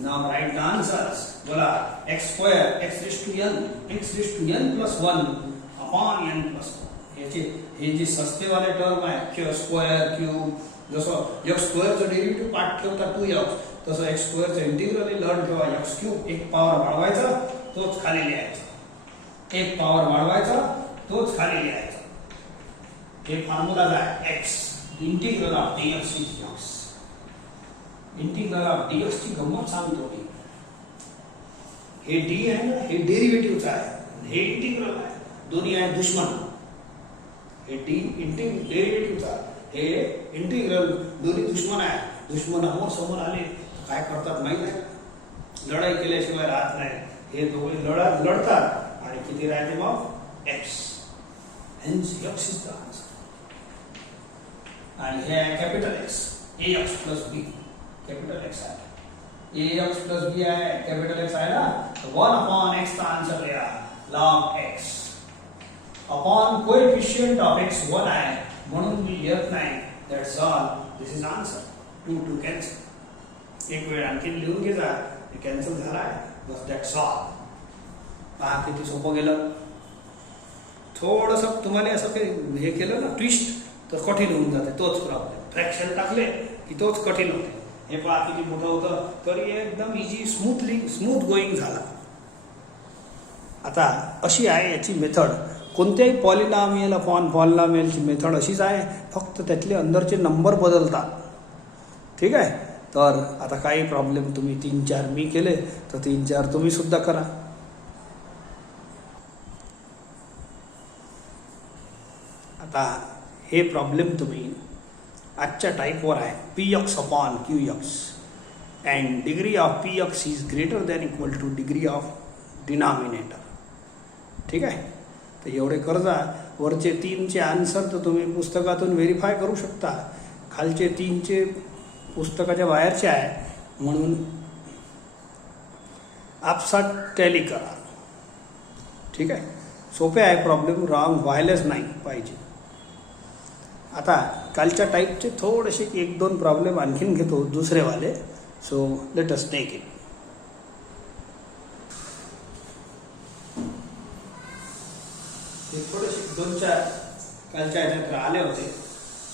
Now write the answers. बोला x² x n + 1 upon n + 1. याचे हे जे सस्तेवाले टर्म आहे q² क्यूब. जसं x² चं डेरिव्हेटिव्ह पाठ ठेवता 2x, तसं x² चं इंटिग्रल लर्न ठेवा. x³ एक पावर वाढवायचा तोच खाली लिहायचा. एक पावर वाढवायचा तोच खाली लिहायचा. हे फॉर्म्युला आहे x. Integral of dx is x. Integral of dx ची गंमत सांगतो मी. हे d आहे ना, हे डेरिव्हेटिव्हचं आहे. हे इंटिग्रल आहे. दोन्ही आहे दुश्मन. हे d डेरिव्हेटिव्हचा, हे इंटिग्रल दोन्ही दुश्मन आहे. दुश्मन समोर आले काय करतात माहित आहे? लढाई केल्याशिवाय राहत नाही. हे दोघे लढतात आणि किती राहते मग x. hence x is the answer. आणि हे आहे capital X. ax + b capital X आहे. ax + b आहे, कॅपिटल X आहे ना. तर 1 अपॉन x चा आन्सर लिहा. log x upon coefficient of x 1 आहे म्हणून मी लिहत नाही. That's all. This is answer. 2 2 cancel. एक वेळ आणखी लिहून घे जा. हे कॅन्सल झाला आहे बस. That's all. पहा किती सोपं गेलं. थोडंसं तुम्हाला असं काही हे केलं ना ट्विस्ट तर कठीण होऊन जाते. तोच प्रॉब्लेम. फ्रॅक्शन टाकले की तोच कठीण होते. हे पहा किती मोठं होतं तरी एकदम इझी स्मूथ गोईंग झाला. आता अशी आहे याची मेथड. कोणत्याही पॉलिनॉमियल अपॉन पॉलिनॉमियलची मेथड अशीच आहे, फक्त त्यातले अंदरचे नंबर बदलतात. ठीक आहे. तर आता काही प्रॉब्लेम तुम्ही 3-4 मी केले तर 3-4 तुम्ही सुद्धा करा. आता हे प्रॉब्लेम तुम्ही आजच्या टाईपवर आहे P x upon Q x and degree of p x is greater than equal to degree of denominator. ठीक आहे. तर एवढे कर्जा वरचे 3चे आन्सर तर तुम्ही पुस्तकातून व्हेरीफाय करू शकता, खालचे 3चे पुस्तकाच्या बाहेरचे आहे म्हणून आपसात टॅली करा. ठीक आहे. सोपे आहे प्रॉब्लेम, रॉंग व्हायलाच नाही पाहिजे. आता कालच्या टाईपचे थोडेसे 1-2 प्रॉब्लेम आणखीन घेतो दुसरेवाले. So let us take it. हे थोडेसे 2-4 कालच्या ह्याच्यात आले होते.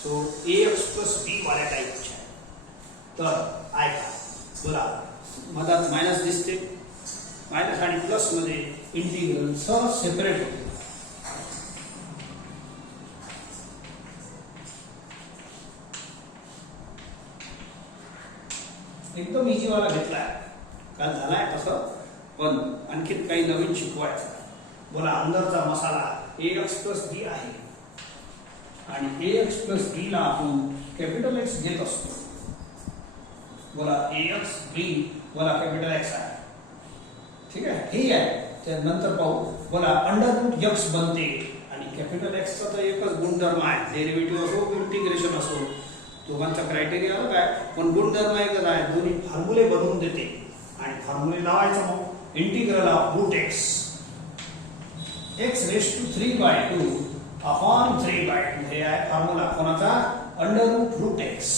सो ax प्लस b वाल्या टाईपचे आहे. तर ऐका बोला, मधात मायनस दिसते, मायनस आणि प्लस मध्ये इंटिग्रल सहज सेपरेट होते. एकदम इझी वाला घेतलाय, काल झालाय तसं, पण आणखीन काही नवीन शिकवायचं. बोला अंदरचा मसाला ax प्लस b आहे आणि ax प्लस b ला आपण कॅपिटल एक्स घेत असतो. बोला ax b बोला कॅपिटल एक्स आहे. ठीक आहे. हे आहे. त्यानंतर पाहू. बोला अंडर रूट x बनते आणि कॅपिटल एक्सचा तर एकच गुणधर्म आहे, डेरिव्हेटिव्ह असो इंटिग्रेशन असो दोघांचा क्रायटेरिया अलग आहे, पण गुणधर्म एकच आहे. दोन्ही फॉर्म्युले बनवून देते आणि फॉर्म्युले लावायचं. मग integral of root x raise to 3/2 upon 3/2 हे आहे फॉर्म्युला कोणाचा, under root x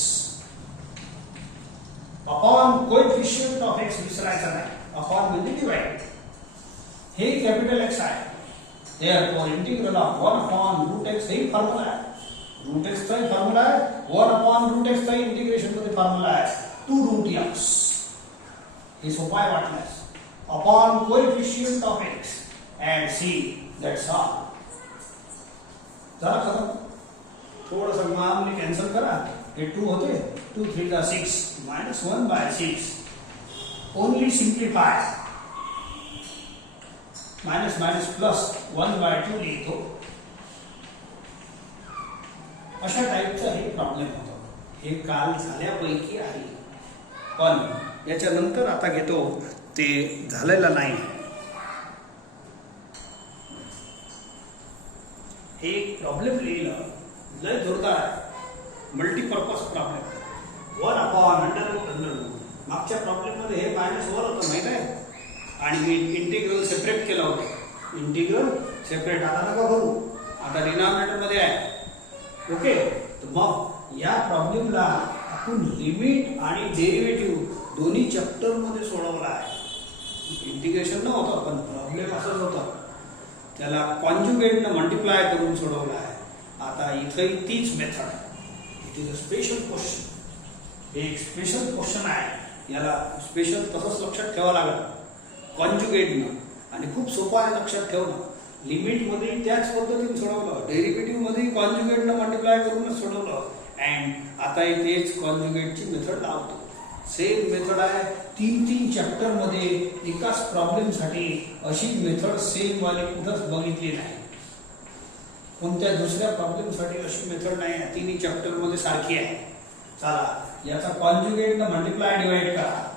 upon coefficient of x विसरायचा नाही, अपॉन म्हणजे डिवाइड. हे कॅपिटल एक्स आहे. Therefore integral of 1 upon root x हे फॉर्म्युला आहे. रूट x चा फॉर्म्युला आहे, 1 अपॉन रूट x चा इंटिग्रेशन मध्ये फॉर्म्युला आहे 2 रूट x. हे सोपं आहे वाटल्यास. Upon coefficient of x and c, that's all. झाला खतम. थोडंसं मामूली कॅन्सल करा. हे 2 होते, 2 3 जा 6 minus 1/6. Only simplify. Minus minus plus 1/2 लिहितो. अशा टाईपचा हे प्रॉब्लेम होतो. हे काल झाल्यापैकी आहे, पण याच्यानंतर आता घेतो ते झालेलं नाही. एक प्रॉब्लेम लिहिलं, लय जोरदार आहे, multipurpose problem. 1 upon under root. मागच्या प्रॉब्लेम मध्ये हे -1 होतं माहित आहे, आणि मी इंटिग्रल सेपरेट केलं होतं. इंटिग्रल सेपरेट आता नका करू, आता डिनॉमिनेटर मध्ये आहे. ओके. तर मग या प्रॉब्लेमला आपण लिमिट आणि डेरिव्हेटिव्ह दोन्ही चॅप्टर मध्ये सोडवला आहे. इंटिग्रेशन नव्हतं, पण प्रॉब्लेम असंच होता, त्याला कॉन्जुगेटनं मल्टिप्लाय करून सोडवला आहे. आता इथंही तीच मेथड आहे. It is a special question. हे एक स्पेशल क्वेश्चन आहे, याला स्पेशल तसंच लक्षात ठेवावं लागेल कॉन्जुगेटनं, आणि खूप सोपं आहे लक्षात ठेवणं. लिमिट मध्ये त्याच पद्धतीने सोडवलं, डेरिव्हेटिव्ह मध्ये कॉन्जुगेटनं मल्टिप्लाय करूनच सोडवलं. अँड आता इथेच कॉन्जुगेटची मेथड लावतो. सेम मेथड आहे 3 चॅप्टर मध्ये. एकाच प्रॉब्लेम साठी अशी मेथड सेम वाली कुठंच बघितली नाही. कोणत्या दुसऱ्या प्रॉब्लेम साठी अशी मेथड नाही आहे. 3 चॅप्टर मध्ये सारखी आहे. चला याचा कॉन्जुगेट मल्टिप्लाय डिवाइड करा.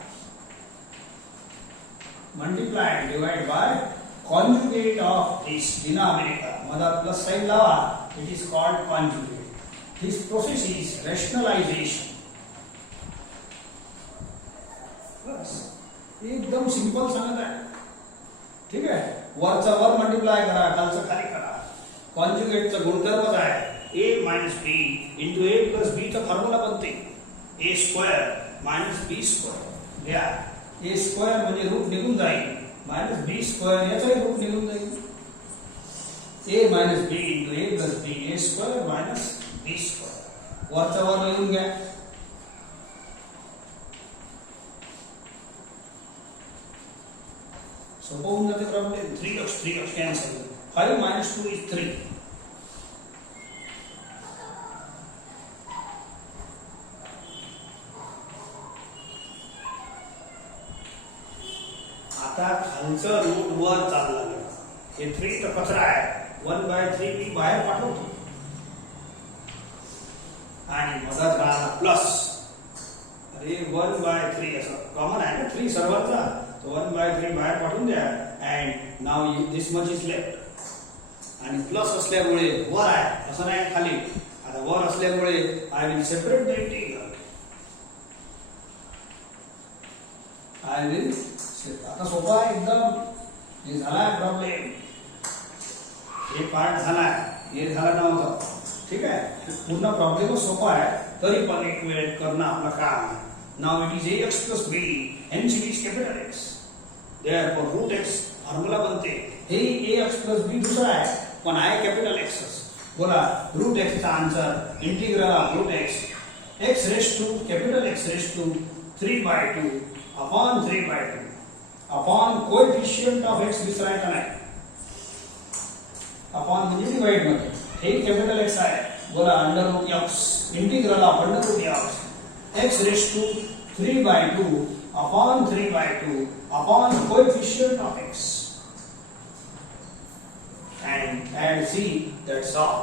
Multiply divide by conjugate of this denominator. मधात प्लस साइन लावा. It is called conjugate. This process is rationalisation. एकदम सिंपल सांगत आहे. ठीक आहे. वरचा वर मल्टिप्लाय करा, खालचं खाली करा. कॉन्जुगेटचा गुणधर्मच आहे a - b into a plus b चा फॉर्म्युला बनते a² - b². या a² म्हणजे रूट निघून जाईल, -b² याचाही रूट निघून जाईल. a - b into a plus b a² - b². वरचा वर लिहून घ्या. सोपं होऊन जाते प्रॉब्लेम. 3x cancel. 5 - 2 is 3. आता खालचं रूट वर चाललं. हे 3 तर कचरा आहे. 1/3 मी बाहेर पाठवतो. आणि मधात राहिला प्लस. अरे 1/3 असं कॉमन आहे ना 3 सर्वांचा, तो 1/3 बाहेर पाठवून द्या. And now this much is left. आणि प्लस असल्यामुळे वर आहे असं नाही खाली. आता वर असल्यामुळे I will separate the integral. I will आता सोपा आहे एकदम. हे झाला प्रॉब्लेम. हे पार्ट झाला, हे झाला नव्हतं. ठीक आहे, पूर्ण प्रॉब्लेम सोपा आहे, तरी पण एक वेळ करणं आपलं काम आहे. Now it is ax plus b, hence it is capital X. Therefore root x formula बनते. हे ax plus b दुसरा आहे, पण आहे कॅपिटल X. बोला रूट x चा answer integral of root x x raise to capital X raise to 3/2 upon 3/2 upon coefficient of x विसरायचा नाही. अपॉन म्हणजे डिवाइड मध्ये. हे कॅपिटल X आहे. बोला under root x integral of under root x raise to 3/2 upon 3/2 upon coefficient of x. and see that's all.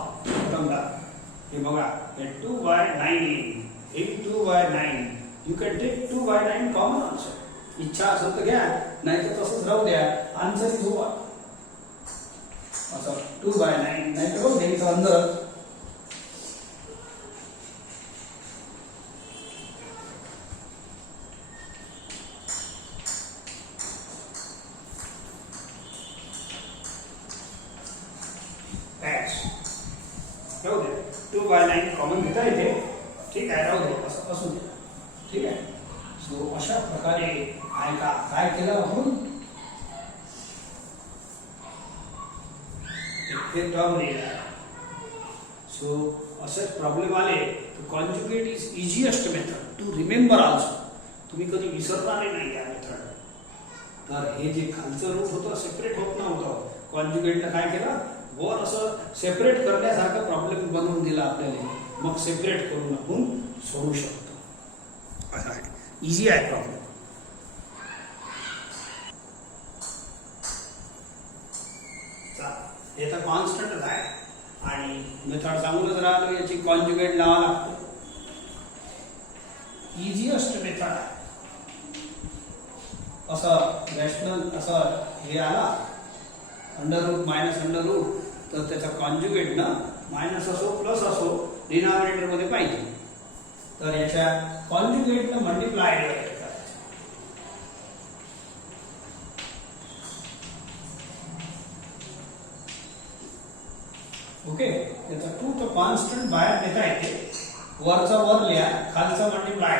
समजा हे बघा हे 2/9 हे 2/9. you can take 2/9 common also. इच्छा असेल तर घ्या, नाही तर तसंच राहू द्या. आन्सर इज व्हॉट असं 2/9 नाही तर द्यायचं अंदर. राहू दे 2/9 कॉमन घेता येते. ठीक आहे, राहू दे असं असू दे. ठीक आहे. सो अशा प्रकारे आहे का काय केलं आपण हे टर्म लिहिला. सो असेच प्रॉब्लेम आले तर conjugate is easiest method to remember also. तुम्ही कधी विसरणार नाही या मेथड. तर हे जे खालचं रूट होतं सेपरेट होत नव्हतं. कॉन्जुगेटनं काय केलं, वर असं सेपरेट करण्यासारखा प्रॉब्लेम बनवून दिला आपल्याला. मग सेपरेट करून आपण सोडू शकतो. असं आहे, इझी आहे प्रॉब्लेम. हे तर कॉन्स्टंटच आहे आणि मेथड सांगूनच राहिलो याची कॉन्जुगेट लावा लागतो. इझिएस्ट मेथड आहे. असं रॅशनल असं हे आला under root minus under root, तर त्याचा कॉन्जुगेट ना मायनस असो प्लस असो डिनॉमिनेटर मध्ये पाहिजे. तर याच्या कॉन्जुगेट न मल्टिप्लाय करायचं. ओके, याचा 2 तो कॉन्स्टंट बाहेर देता येते. वरचा वर लिहा, खालचा मल्टिप्लाय.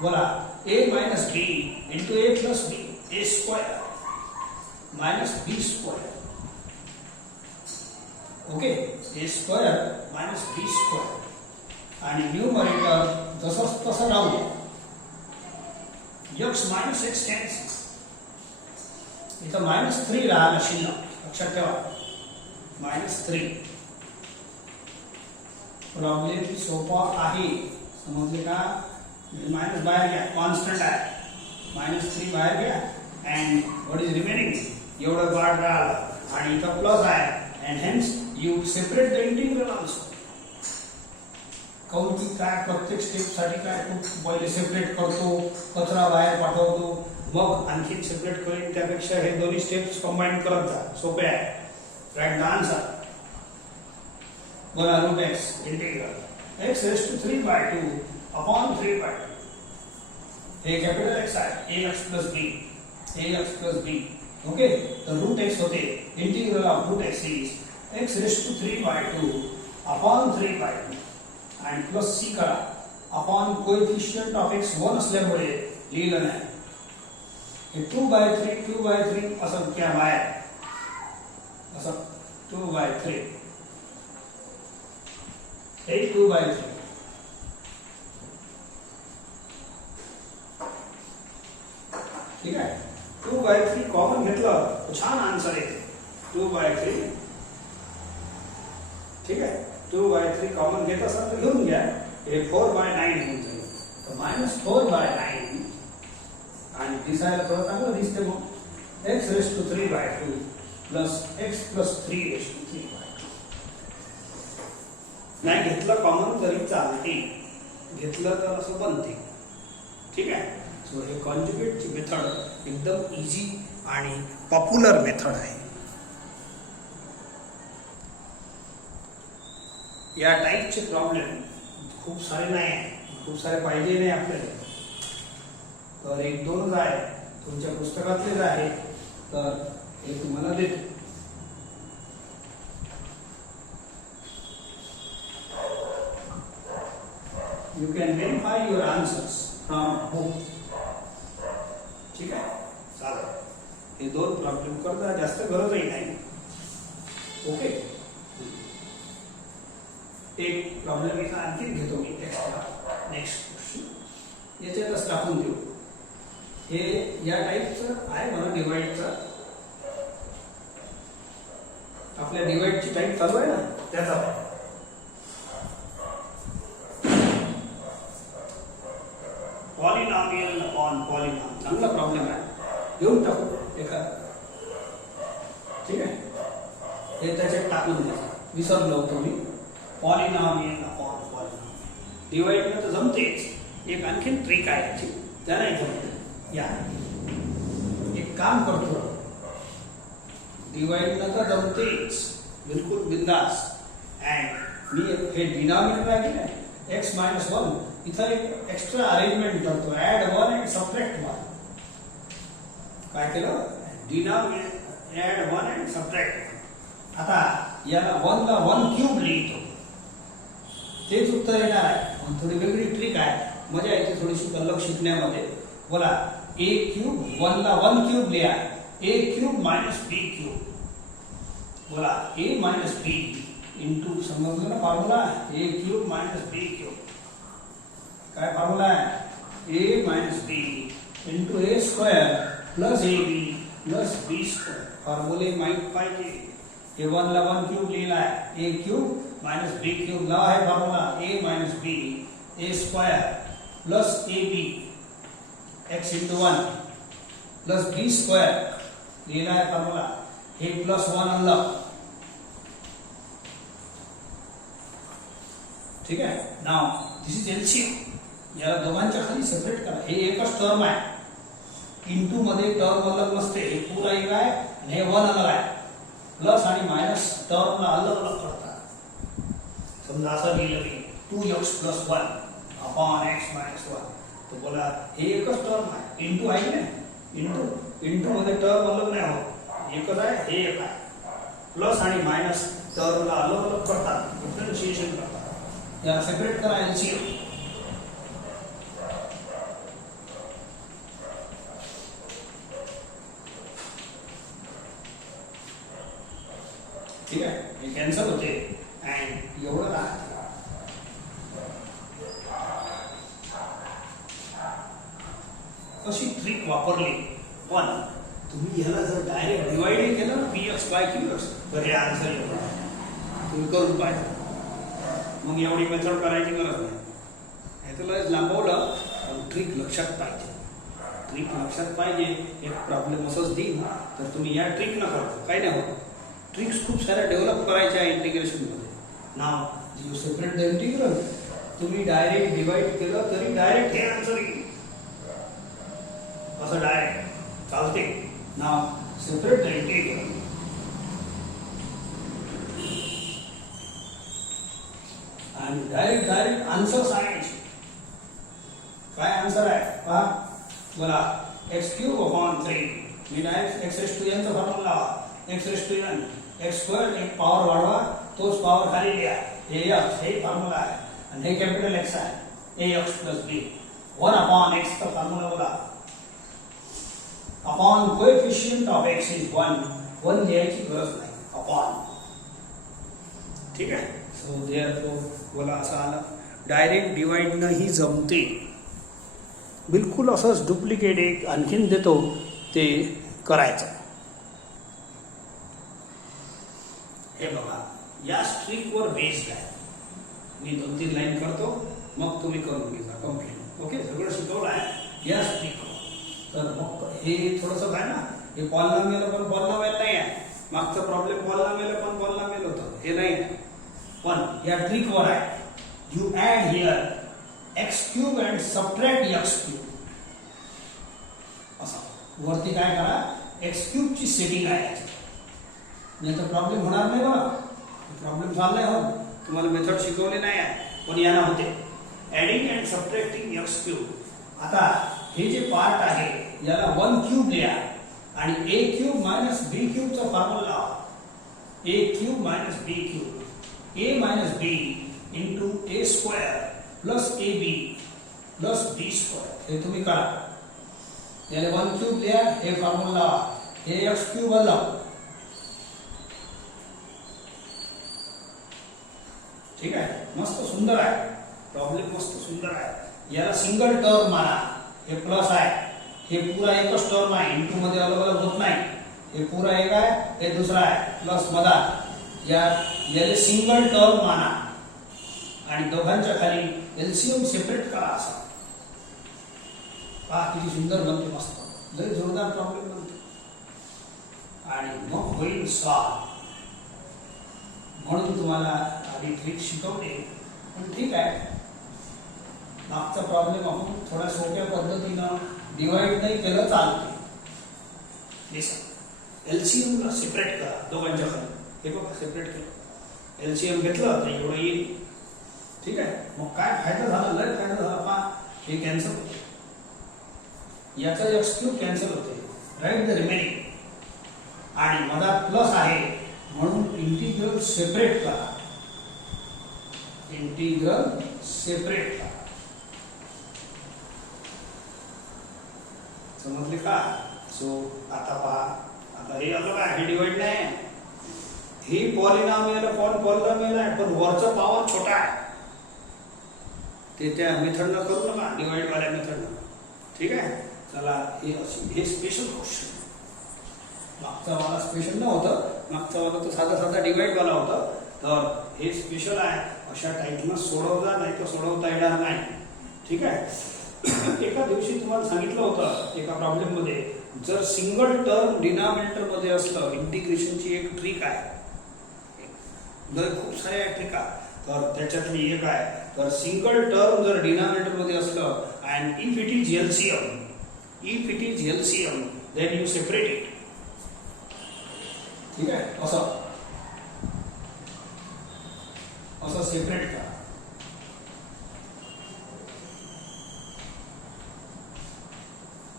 बोला a minus b into a plus b, a square minus b square. Okay, a square minus b square. आणि न्यूमरेटर जसं तसं राहू दे. x minus x cancel. इथं -3 राहिला शिल्लक, लक्षात ठेवा -3. प्रॉब्लेम सोपा आहे, समजले का. माइनस बाहेर घ्या, कॉन्स्टंट आहे. -3 बाहेर घ्या अँड व्हॉट इज रिमेनिंग एवढं बाहेर राहिलं आणि इथं प्लस आहे. And hence you separate the integral also. काऊन की काय प्रत्येक स्टेप साठी काय पहिले सेपरेट करतो, कचरा बाहेर पाठवतो, मग आणखी सेपरेट करेन. त्यापेक्षा हे दोन्ही स्टेप्स कंबाईन करत जा, सोपे आहे. Right the answer. बोला root x integral x raise to 3/2 upon 3/2. हे कॅपिटल X आहे, ax plus b, ax plus b. Okay, तर रूट x होते. Integral of root x is x raise to 3/2 upon 3/2 आणि प्लस c करा अपॉन कोएफिशिएंट ऑफ x 1 असल्यामुळे लिहिलं नाही. हे 2/3 असं क्या बाहेर असं 2/3 हे 2/3. ठीक आहे, 2/3 कॉमन घेतलं तर छान आन्सर येते. 2/3. ठीक आहे, 2/3 कॉमन घेत असाल तर घेऊन घ्या. हे 4/9 होऊन जाईल. तर -4/9 आणि दिसायला थोडं चांगलं दिसते. मग x raise to 3/2 plus x plus 3 raise to 3/2. नाही घेतलं कॉमन तरी चालते. घेतलं तर असं बनते. ठीक आहे. सो हे कॉन्जुगेटची मेथड एकदम इझी आणि पॉप्युलर मेथड आहे. या टाईपचे प्रॉब्लेम खूप सारे नाही आहे, खूप सारे पाहिजे नाही आपल्याला, तर एक दोनच आहे, तुमच्या पुस्तकातलेच आहे, तर हे तुम्हाला देतो. You can verify your answers from home. ठीक आहे. चालेल. हे दोन प्रॉब्लेम करता, जास्त गरजही नाही. ओके. एक प्रॉब्लेम इथं आणखी घेतो मी एक्स्ट्रा. नेक्स्ट क्वेश्चन याच्यातच टाकून देऊ. हे या टाईपचं आहे मला डिवाइडचं. आपल्या डिवाइडची टाईप चालू आहे ना, त्याचा पॉलिनॉमियल अपॉन पॉलिनॉम. चांगला प्रॉब्लेम आहे, घेऊन टाकू एका. ठीक आहे. हे त्याच्यात टाकून द्या, विसरलो होतो मी. पॉलिनॉमियल अपॉन पॉलिनॉमियल डिवाइड तर जमतेच. एक आणखीन ट्रिक आहे याची, त्या नाही जमते. या एक काम करतो, डिवाइड तर जमतेच बिलकुल बिंदास. अँड मी हे डिनॉमिनेटर आहे की एक्स मायनस 1, इथं एक एक्स्ट्रा अरेंजमेंट करतो. Add 1 and subtract 1. काय केलं? Denominator add 1 and subtract. आता याला 1 ला 1 क्यूब लिहितो, तेच उत्तर येणार आहे. पण थोडी वेगळी ट्रिक आहे, मजा येते थोडीशी कल्लक शिकण्यामध्ये. बोला ए क्यूब 1 ला 1 क्यूब लिहा. A cube minus B cube. बोला ए मायनस बी इंटू, समजलं ना formula? A cube minus B cube. काय फॉर्म्युला आहे? A minus B into A square plus A B plus B square. फॉर्म्युले माहित पाहिजे. ए 1 ला 1 क्यूब लिहिला आहे, A cube minus B cube. नाव आहे formula A minus B A square plus A B X into 1 plus B square लिहिला आहे फॉर्म्युला. हे प्लस 1 आणलं. ठीक आहे. Now this is LCM. या दोघांच्या खाली सेपरेट करा. हे एकच टर्म आहे. इंटू मध्ये टर्म अलग नसते. हे पुरा एक आहे आणि हे 1 अलग आहे. प्लस आणि मायनस टर्मला अलग अलग करतात. समजा असं लिहिलं की 2x plus 1 upon x minus 1. तो बोला हे एकच टर्म आहे. इंटू आहे की नाही? इंटू मध्ये टर्म अलग नाही होत, एकच आहे. हे एक आहे. प्लस आणि मायनस टर्मला अलग अलग करतात, डिफरन्शिएशन करतात. याला सेपरेट करा एलसीएम. ठीक आहे. हे कॅन्सल होते. अँड एवढं राहते. अशी ट्रिक वापरली. पण तुम्ही ह्याला जर डायरेक्ट डिवाइड केलं ना, px बाय qx, तर हे आन्सर येतो. तुम्ही करून पाहिजे. मग एवढी मेथड करायची गरज नाही. हे तुला लांबवलं, पण ट्रिक लक्षात पाहिजे. ट्रिक लक्षात पाहिजे. एक प्रॉब्लेम असंच देईल तर तुम्ही या ट्रिक न करा, काही नाही होत. ट्रिक्स खूप साऱ्या डेव्हलप करायच्या इंटिग्रेशन मध्ये. Now you separate the integral. तुम्ही डायरेक्ट डिवाइड केलं तरी डायरेक्ट हे आन्सर येईल. असं डायरेक्ट चालते. Now separate the integral. आणि डायरेक्ट आन्सर सांगायचे. काय आन्सर आहे पहा. बोला एक्स क्यूब अपॉन 3. मी direct x raise to n चा फॉर्म्युला लावा. X raise to n x square, एक पॉवर वाढवा, तोच पॉवर खाली लिहा. हे एक्स हे फॉर्म्युला आहे आणि हे कॅपिटल एक्स आहे. ए एक्स प्लस बी 1 अपॉन एक्स चा फॉर्म्युला बोला. Upon coefficient of x is 1. 1 लिहायची गरज नाही. अपॉन. ठीक आहे. सो देअरफॉर बोला असं आलं. डायरेक्ट डिवाइड न ही जमते. बिलकुल असंच डुप्लिकेट एक आणखीन देतो, ते करायचं. हे बघा या स्ट्रिकवर बेस्ड आहे. मी 2-3 लाईन करतो, मग तुम्ही करून घ्या कंप्लीट. ओके. सगळं शिकवलं आहे या स्ट्रिकवर. तर मग हे थोडंसं काय ना, हे पॉलिनॉमियल पण पॉलिनॉमियल नाही आहे. मागचा प्रॉब्लेम पॉलिनॉमियल पण पॉलिनॉमियल होतं, हे नाही आहे. पण या ट्रिकवर आहे. You add here x cube and subtract x cube. असा वरती काय करा, एक्स क्यूब ची सेटिंग आहे याची, नाही तर प्रॉब्लेम होणार नाही बघा. प्रॉब्लेम झाला नाही हो, तुम्हाला मेथड शिकवली नाही आहे पण याला होते adding and subtracting x cube. आता हे जे पार्ट आहे याला 1 क्यूब लिहा आणि a क्यूब मायनस b क्यूबचा फॉर्म्युला लावा. a cube minus b cube, a मायनस b into a square plus ab plus b square. हे तुम्ही करा. याला 1 क्यूब लिहा, हे फॉर्म्युला लावा, हे x क्यूब लावा. ठीक आहे, मस्त सुंदर आहे प्रॉब्लेम, मस्त सुंदर आहे. याला सिंगल टर्म माना, हे प्लस आहे, हे पूरा एकच टर्म आहे, इंटू मध्ये अलग अलग होत नाही. हे पूरा एक आहे, हे दुसरा आहे, प्लस मधा. याला सिंगल टर्म माना आणि दोघांच्या खाली एलसीएम सेपरेट करा. असा पहा किती सुंदर बनते, मस्त लय जोरदार प्रॉब्लेम बनते. आणि मग होईल सॉल्व. म्हणून तुम्हाला आधी ट्रिक शिकवते, पण ठीक आहे, मागचा प्रॉब्लेम आपण थोड्या सोप्या पद्धतीनं डिवाइड नाही केलं चालते. एलसीएम ला सेपरेट करा दोघांच्या खाली. हे बघा सेपरेट केलं, एलसीएम घेतलं तर एवढं येईल. ठीक आहे, मग काय फायदा झाला, लय फायदा झाला. पहा हे कॅन्सल होते, याचा एक्स क्यूब कॅन्सल होते, राईट द रिमेनिंग. आणि मधात प्लस आहे म्हणून इंटिग्रल सेपरेट करा, इंटिग्रल सेपरेट करा. समजले का? सो आता पहा, आता हे अलग आहे, हे डिवाइड नाही, हे पॉलिनॉमियल पॉलिनॉमियल आहे, पण वरचा पॉवर छोटा आहे. ते त्या मेथडनं करू नका, डिवाइड वाल्या मेथडनं. ठीक आहे, चला हे स्पेशल क्वेश्चन. मागचा वाला स्पेशल नव्हतं, मागचा वाला तो साधा साधा डिवाइड वाला होता. तर हे स्पेशल आहे, अशा टाईपनं सोडवता नाही तर सोडवता येणार नाही. ठीक आहे, एका दिवशी तुम्हाला सांगितलं होतं एका प्रॉब्लेम मध्ये, जर सिंगल टर्म डिनॉमिनेटर मध्ये असलं, इंटिग्रेशनची एक ट्रिक आहे, खूप साऱ्या ट्रिक आहे, तर त्याच्यातली एक आहे, तर सिंगल टर्म जर डिनॉमिनेटर मध्ये असलं and if it is LCM then you separate it. ठीक आहे, असं सेपरेट करा.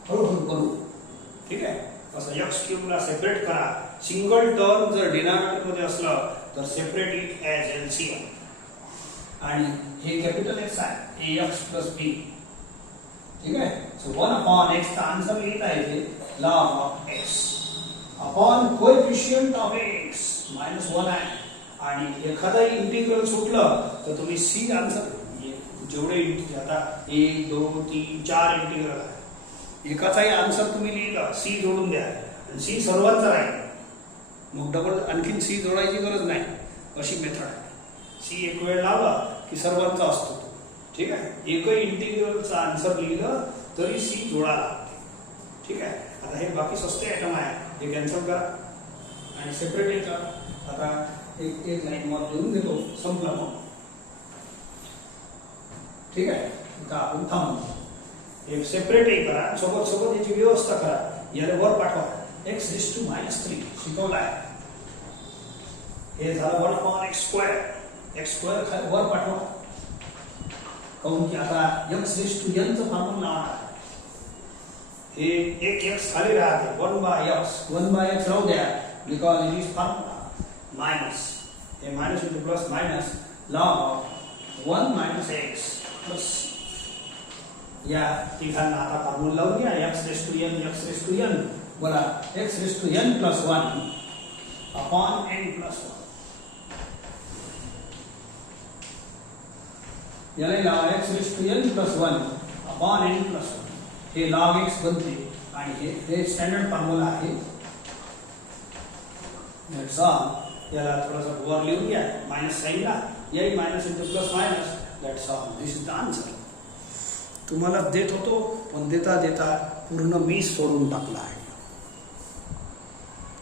हळूहळू करू. ठीक आहे, असं एक्स क्यूब ला सेपरेट करा. सिंगल टर्म जर डिनॉमिनेटर मध्ये असलं तर सेपरेट इट ॲज एलसीएम. आणि हे कॅपिटल एक्स आहे, ए एक्स प्लस बी. ठीक आहे, सो 1/x चा आन्सर लिहिता येते log of x upon coefficient of x -1 आहे. आणि एखादाही इंटिग्रल सुटलं तर तुम्ही सी आन्सर, जेवढे आता 1 2 3 4 इंटिग्रल आहे, एकाचाही आन्सर तुम्ही लिहिला, सी जोडून द्या, सी सर्वांचा राहील. मग डबल आणखीन सी जोडायची गरज नाही, अशी मेथड आहे. सी एक वेळ लावला की सर्वांचा असतो तो. ठीक आहे, एकही इंटिग्रलचा आन्सर लिहिलं तरी सी जोडा लागते. ठीक आहे, आता हे बाकी सस्ते आयटम आहे, हे कॅन्सल करा आणि सेपरेट करा. आता एक लाईन वर लिहून घेतो, संपला मग. ठीक आहे, का आपण थांबतो. एक सेपरेटही करा, सोबत सोबत याची व्यवस्था करा. याला वर पाठवा, x⁻³ शिकवला आहे. हे झालं 1/x². x स्क्वेअर खाली वर पाठवा, काऊन की आता x⁻n चं फॉर्म्युला लावणार. हे एक x खाली राहते, 1/x राहू द्या, because it is formula minus. हे minus into plus minus log of 1 - x plus. या तिघांना आता फॉर्म्युला लावून घ्या. x⁻n बोला, x⁻n + 1 अपॉन n + 1. याला लावा, x⁻n + 1 अपॉन n + 1. हे log x बनते आणि हे स्टँडर्ड फॉर्म्युला आहे. That's all. याला थोडासा वर लिहून घ्या, मायनस साइनला, याही minus into plus minus. That's all, this is the answer. तुम्हाला देत होतो, पण देता देता पूर्ण मी सोडून टाकला आहे.